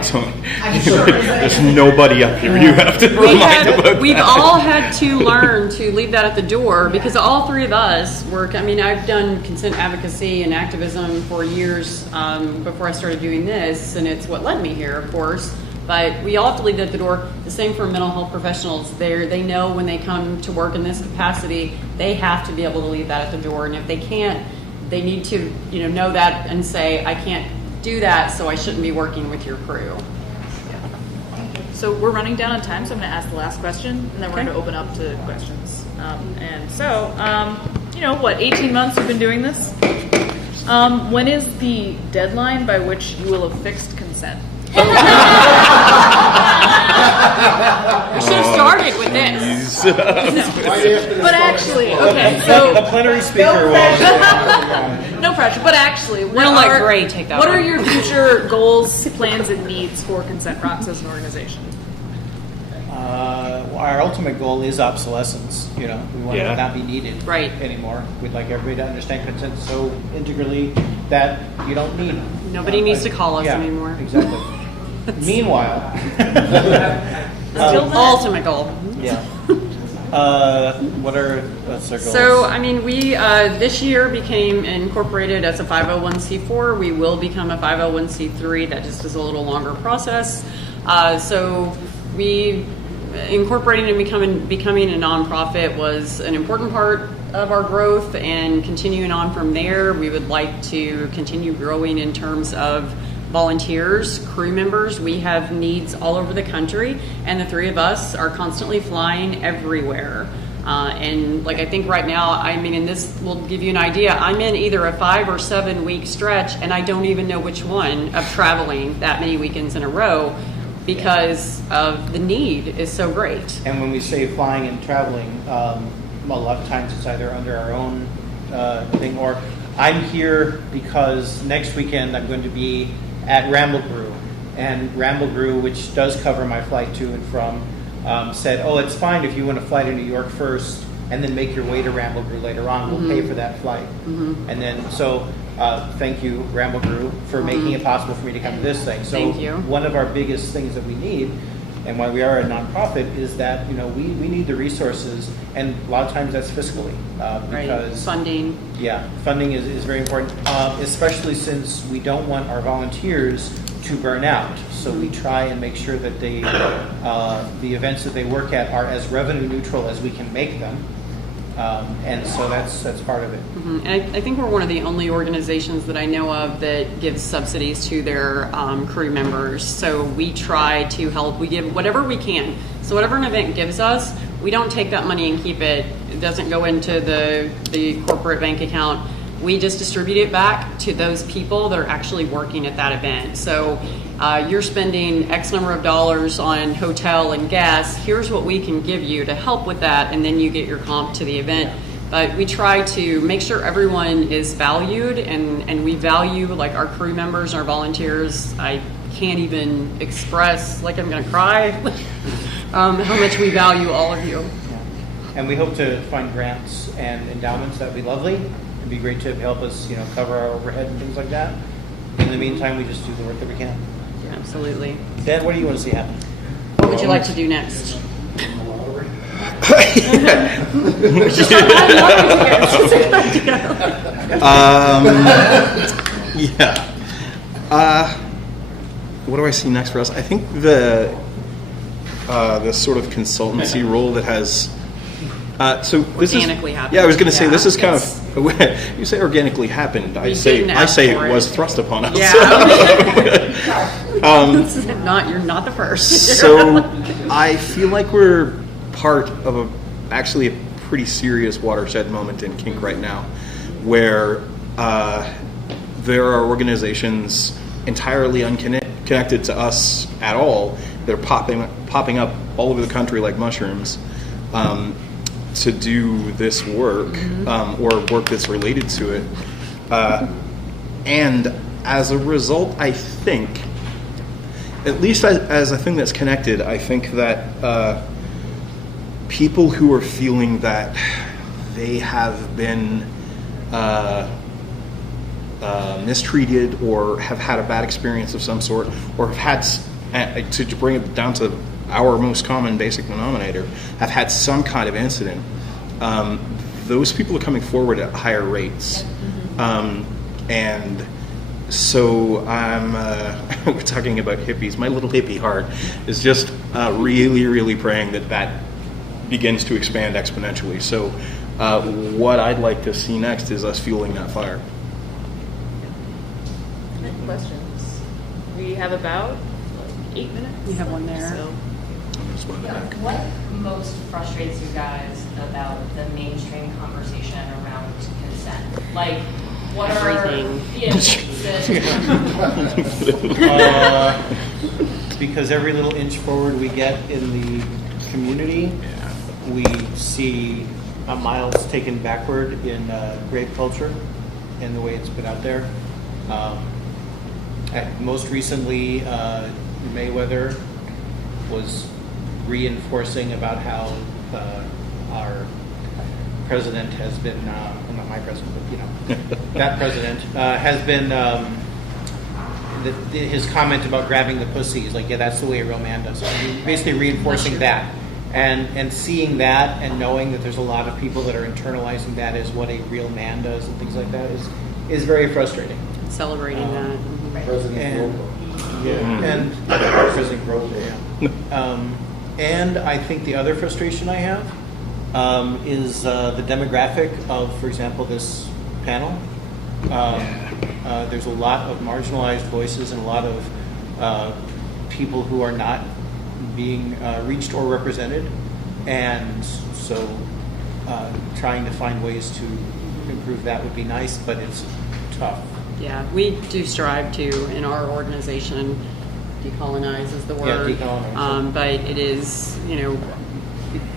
So, I'm sure there's nobody up here you have to remind about We've that. all had to learn to leave that at the door, because all three of us work. I mean, I've done consent advocacy and activism for years before I started doing this, and it's what led me here, of course. But we all have to leave that at the door. The same for mental health professionals. They know when they come to work in this capacity, they have to be able to leave that at the door. And if they can't, they need to know that and say, I can't do that, so I shouldn't be working with your crew. So we're running down on time, so I'm going to ask the last question, and then we're going to open up to questions. 18 months you've been doing this? When is the deadline by which you will have fixed consent? We should have started with this. But actually, okay, so the plenary speaker will. no pressure. But actually, We're gonna let Gray take that what one. are your future goals, plans, and needs for Consent Rocks as an organization? Our ultimate goal is obsolescence. We want it to not be needed anymore. We'd like everybody to understand consent so integrally that you don't need. Nobody needs to call us anymore. Exactly. Meanwhile, ultimate goal. Yeah. What are our goals? So, we this year became incorporated as a 501c4. We will become a 501c3. That just is a little longer process. So we incorporating and becoming a nonprofit was an important part of our growth, and continuing on from there, we would like to continue growing in terms of volunteers, crew members. We have needs all over the country, and the three of us are constantly flying everywhere. And I think right now, and this will give you an idea, I'm in either a 5 or 7 week stretch, and I don't even know which one of traveling that many weekends in a row, because of the need is so great. And when we say flying and traveling, a lot of times it's either under our own thing, or I'm here because next weekend I'm going to be at Ramble Brew. And Ramble Brew, which does cover my flight to and from, said, it's fine if you want to fly to New York first and then make your way to Ramble Brew later on. We'll pay for that flight. And then, thank you, Ramble Brew, for making it possible for me to come to this thing. So Thank you. One of our biggest things that we need, and why we are a nonprofit, is that we need the resources, and a lot of times that's fiscally because funding. Yeah, funding is very important, especially since we don't want our volunteers to burn out. So we try and make sure that the events that they work at are as revenue neutral as we can make them. And so that's part of it. And I think we're one of the only organizations that I know of that gives subsidies to their crew members. So we try to help. We give whatever we can. So whatever an event gives us, we don't take that money and keep it. It doesn't go into the corporate bank account. We just distribute it back to those people that are actually working at that event. So you're spending X number of dollars on hotel and gas. Here's what we can give you to help with that, and then you get your comp to the event. But we try to make sure everyone is valued, and we value our crew members, our volunteers. I can't even express, I'm going to cry, how much we value all of you. And we hope to find grants and endowments. That'd be lovely. It'd be great to help us, cover our overhead and things like that. In the meantime, we just do the work that we can. Yeah, absolutely. Dan, what do you want to see happen? What would you like to do next? What do I see next for us? I think the sort of consultancy role that has organically happened. Yeah, I was going to say this is kind of you say organically happened. I say it was thrust upon us. Yeah. You're not the first. So I feel like we're part of actually a pretty serious watershed moment in kink right now, where there are organizations entirely unconnected to us at all that are popping up all over the country like mushrooms to do this work or work that's related to it. And as a result, I think, at least as a thing that's connected, I think that people who are feeling that they have been mistreated or have had a bad experience of some sort, or have had, to bring it down to our most common basic denominator, have had some kind of incident, those people are coming forward at higher rates. And so I'm we're talking about hippies, my little hippie heart is just really, really praying that that begins to expand exponentially. So what I'd like to see next is us fueling that fire. Any questions? We have about 8 minutes. You have one there. So. What most frustrates you guys about the mainstream conversation around consent? Like, what Everything. Because every little inch forward we get in the community, we see miles taken backward in grape culture and the way it's put out there. Most recently, Mayweather was reinforcing about how our president has been, well, not my president, but that president has been, his comment about grabbing the pussy is like, yeah, that's the way a real man does it. Basically reinforcing that. And seeing that and knowing that there's a lot of people that are internalizing that as what a real man does and things like that is very frustrating. Celebrating that. President And President Grover, yeah. And I think the other frustration I have is the demographic of, for example, this panel. There's a lot of marginalized voices and a lot of people who are not being reached or represented, and so trying to find ways to improve that would be nice, but it's tough. Yeah, we do strive to, in our organization, decolonize is the word. Yeah, decolonize. But it is,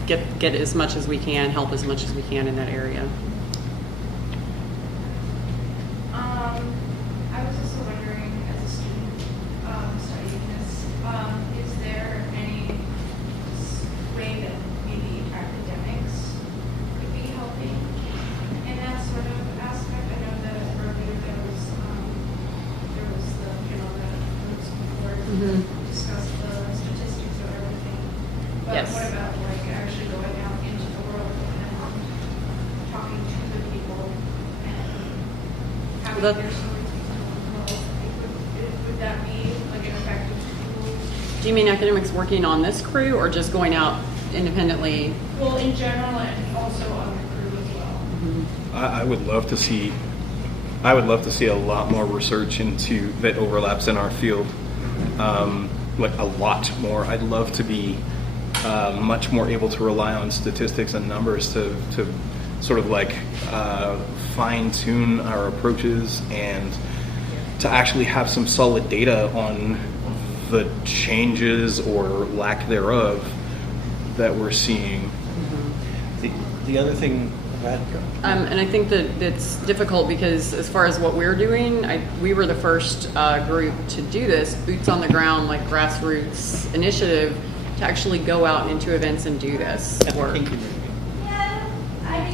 get as much as we can, help as much as we can in that area. I was also wondering, as a student studying this, is there any way that maybe academics could be helping in that sort of aspect? I know that earlier there was the panel that was before discussed the statistics of everything. But Yes. what about like actually going out into the world and talking to the people and having Well, their stories be told? Would that be like an effective tool? Do you mean academics working on this crew or just going out independently? Well, in general and also on the crew as well. I would love to see. I would love to see a lot more research into that overlaps in our field, like a lot more. I'd love to be much more able to rely on statistics and numbers to sort of like fine tune our approaches and to actually have some solid data on the changes or lack thereof that we're seeing. The other thing, And I think that it's difficult because as far as what we're doing, we were the first group to do this, boots on the ground, like grassroots initiative, to actually go out into events and do this work.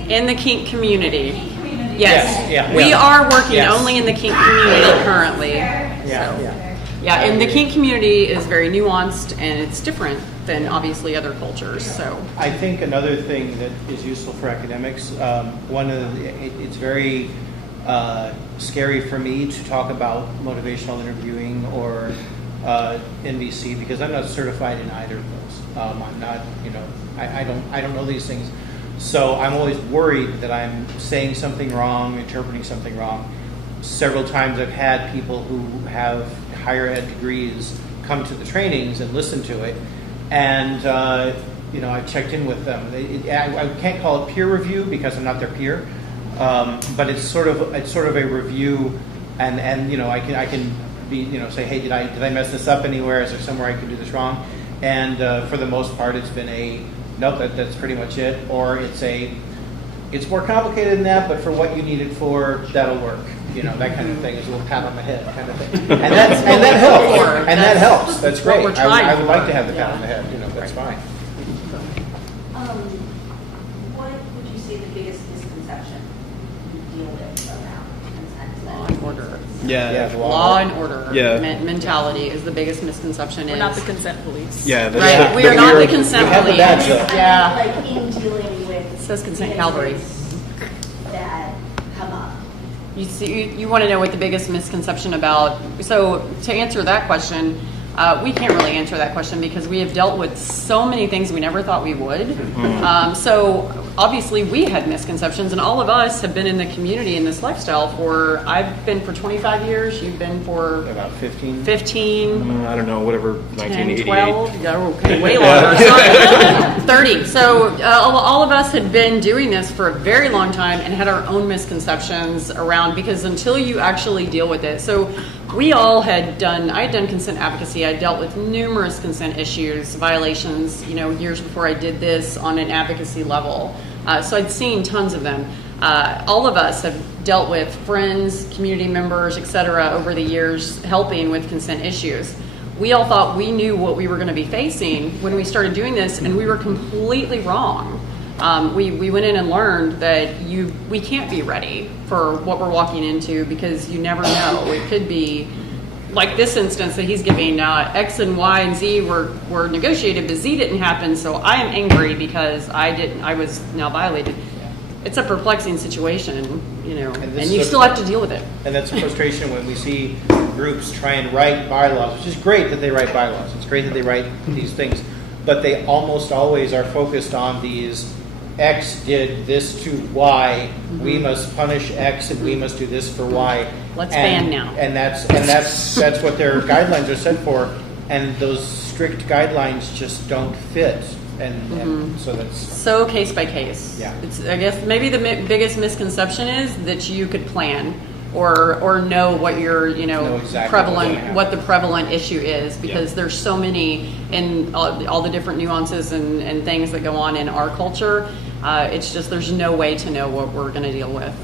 In the kink community. Yes. Yeah. We are working Yes. only in the kink community currently. Yeah, and the kink community is very nuanced and it's different than obviously other cultures. So I think another thing that is useful for academics, it's very scary for me to talk about motivational interviewing or NVC because I'm not certified in either of those. I'm not, I don't know these things. So I'm always worried that I'm saying something wrong, interpreting something wrong. Several times I've had people who have higher ed degrees come to the trainings and listen to it, and I've checked in with them. I can't call it peer review because I'm not their peer, but it's sort of a review, and I can be say, hey, did I mess this up anywhere? Is there somewhere I can do this wrong? And for the most part, it's been nope, that's pretty much it, or it's more complicated than that, but for what you need it for, that'll work. That kind of thing is a little pat on the head kind of thing. And that helps. And that helps. That's great. I would like to have the pat on the head. That's fine. What would you say the biggest misconception you deal with around consent? law and order. Yeah. Law and order. Yeah. Mentality is the biggest misconception. We're not the consent police. Yeah. Right. We are not the consent police. Yeah. Like in dealing with it says consent cavalry that come up, you want to know what the biggest misconception about. So to answer that question, we can't really answer that question because we have dealt with so many things we never thought we would. So obviously we had misconceptions, and all of us have been in the community in this lifestyle I've been for 25 years, you've been for about 15. 15. I don't know, whatever, 10, 1988. 12, yeah, okay, way longer. So, 30. So all of us had been doing this for a very long time and had our own misconceptions around, because until you actually deal with it. So I had done consent advocacy. I dealt with numerous consent issues, violations, years before I did this on an advocacy level. So I'd seen tons of them. All of us have dealt with friends, community members, etc. over the years helping with consent issues. We all thought we knew what we were going to be facing when we started doing this, and we were completely wrong. We went in and learned that we can't be ready for what we're walking into, because you never know. It could be like this instance that he's giving. X and Y and Z were negotiated, but Z didn't happen. So I am angry because I was now violated. It's a perplexing situation, and you still have to deal with it. And that's a frustration when we see groups try and write bylaws, which is great that they write bylaws. It's great that they write these things, but they almost always are focused on these. X did this to Y. We must punish X, and we must do this for Y. Let's ban now. And that's what their guidelines are set for. And those strict guidelines just don't fit. And so that's so case by case. Yeah. I guess maybe the biggest misconception is that you could plan or know what your exactly what the prevalent issue is, because there's so many in all the different nuances and things that go on in our culture. It's just there's no way to know what we're going to deal with.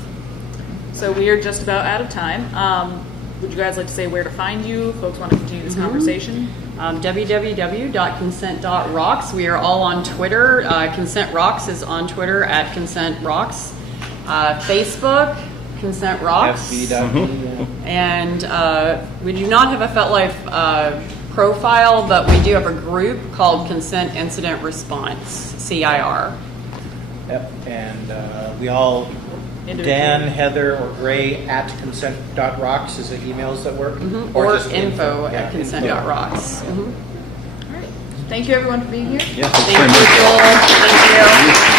So we are just about out of time. Would you guys like to say where to find you? Folks want to continue this conversation? www.consent.rocks. We are all on Twitter. Consent Rocks is on Twitter at Consent Rocks. Facebook, Consent Rocks. And we do not have a FetLife profile, but we do have a group called Consent Incident Response, CIR. Yep, and we all, Dan, Heather, or Gray at consent.rocks is the emails that work? Or just info at consent.rocks. All right. Thank you, everyone, for being here. Yeah, Thank you, Joel. Thank you.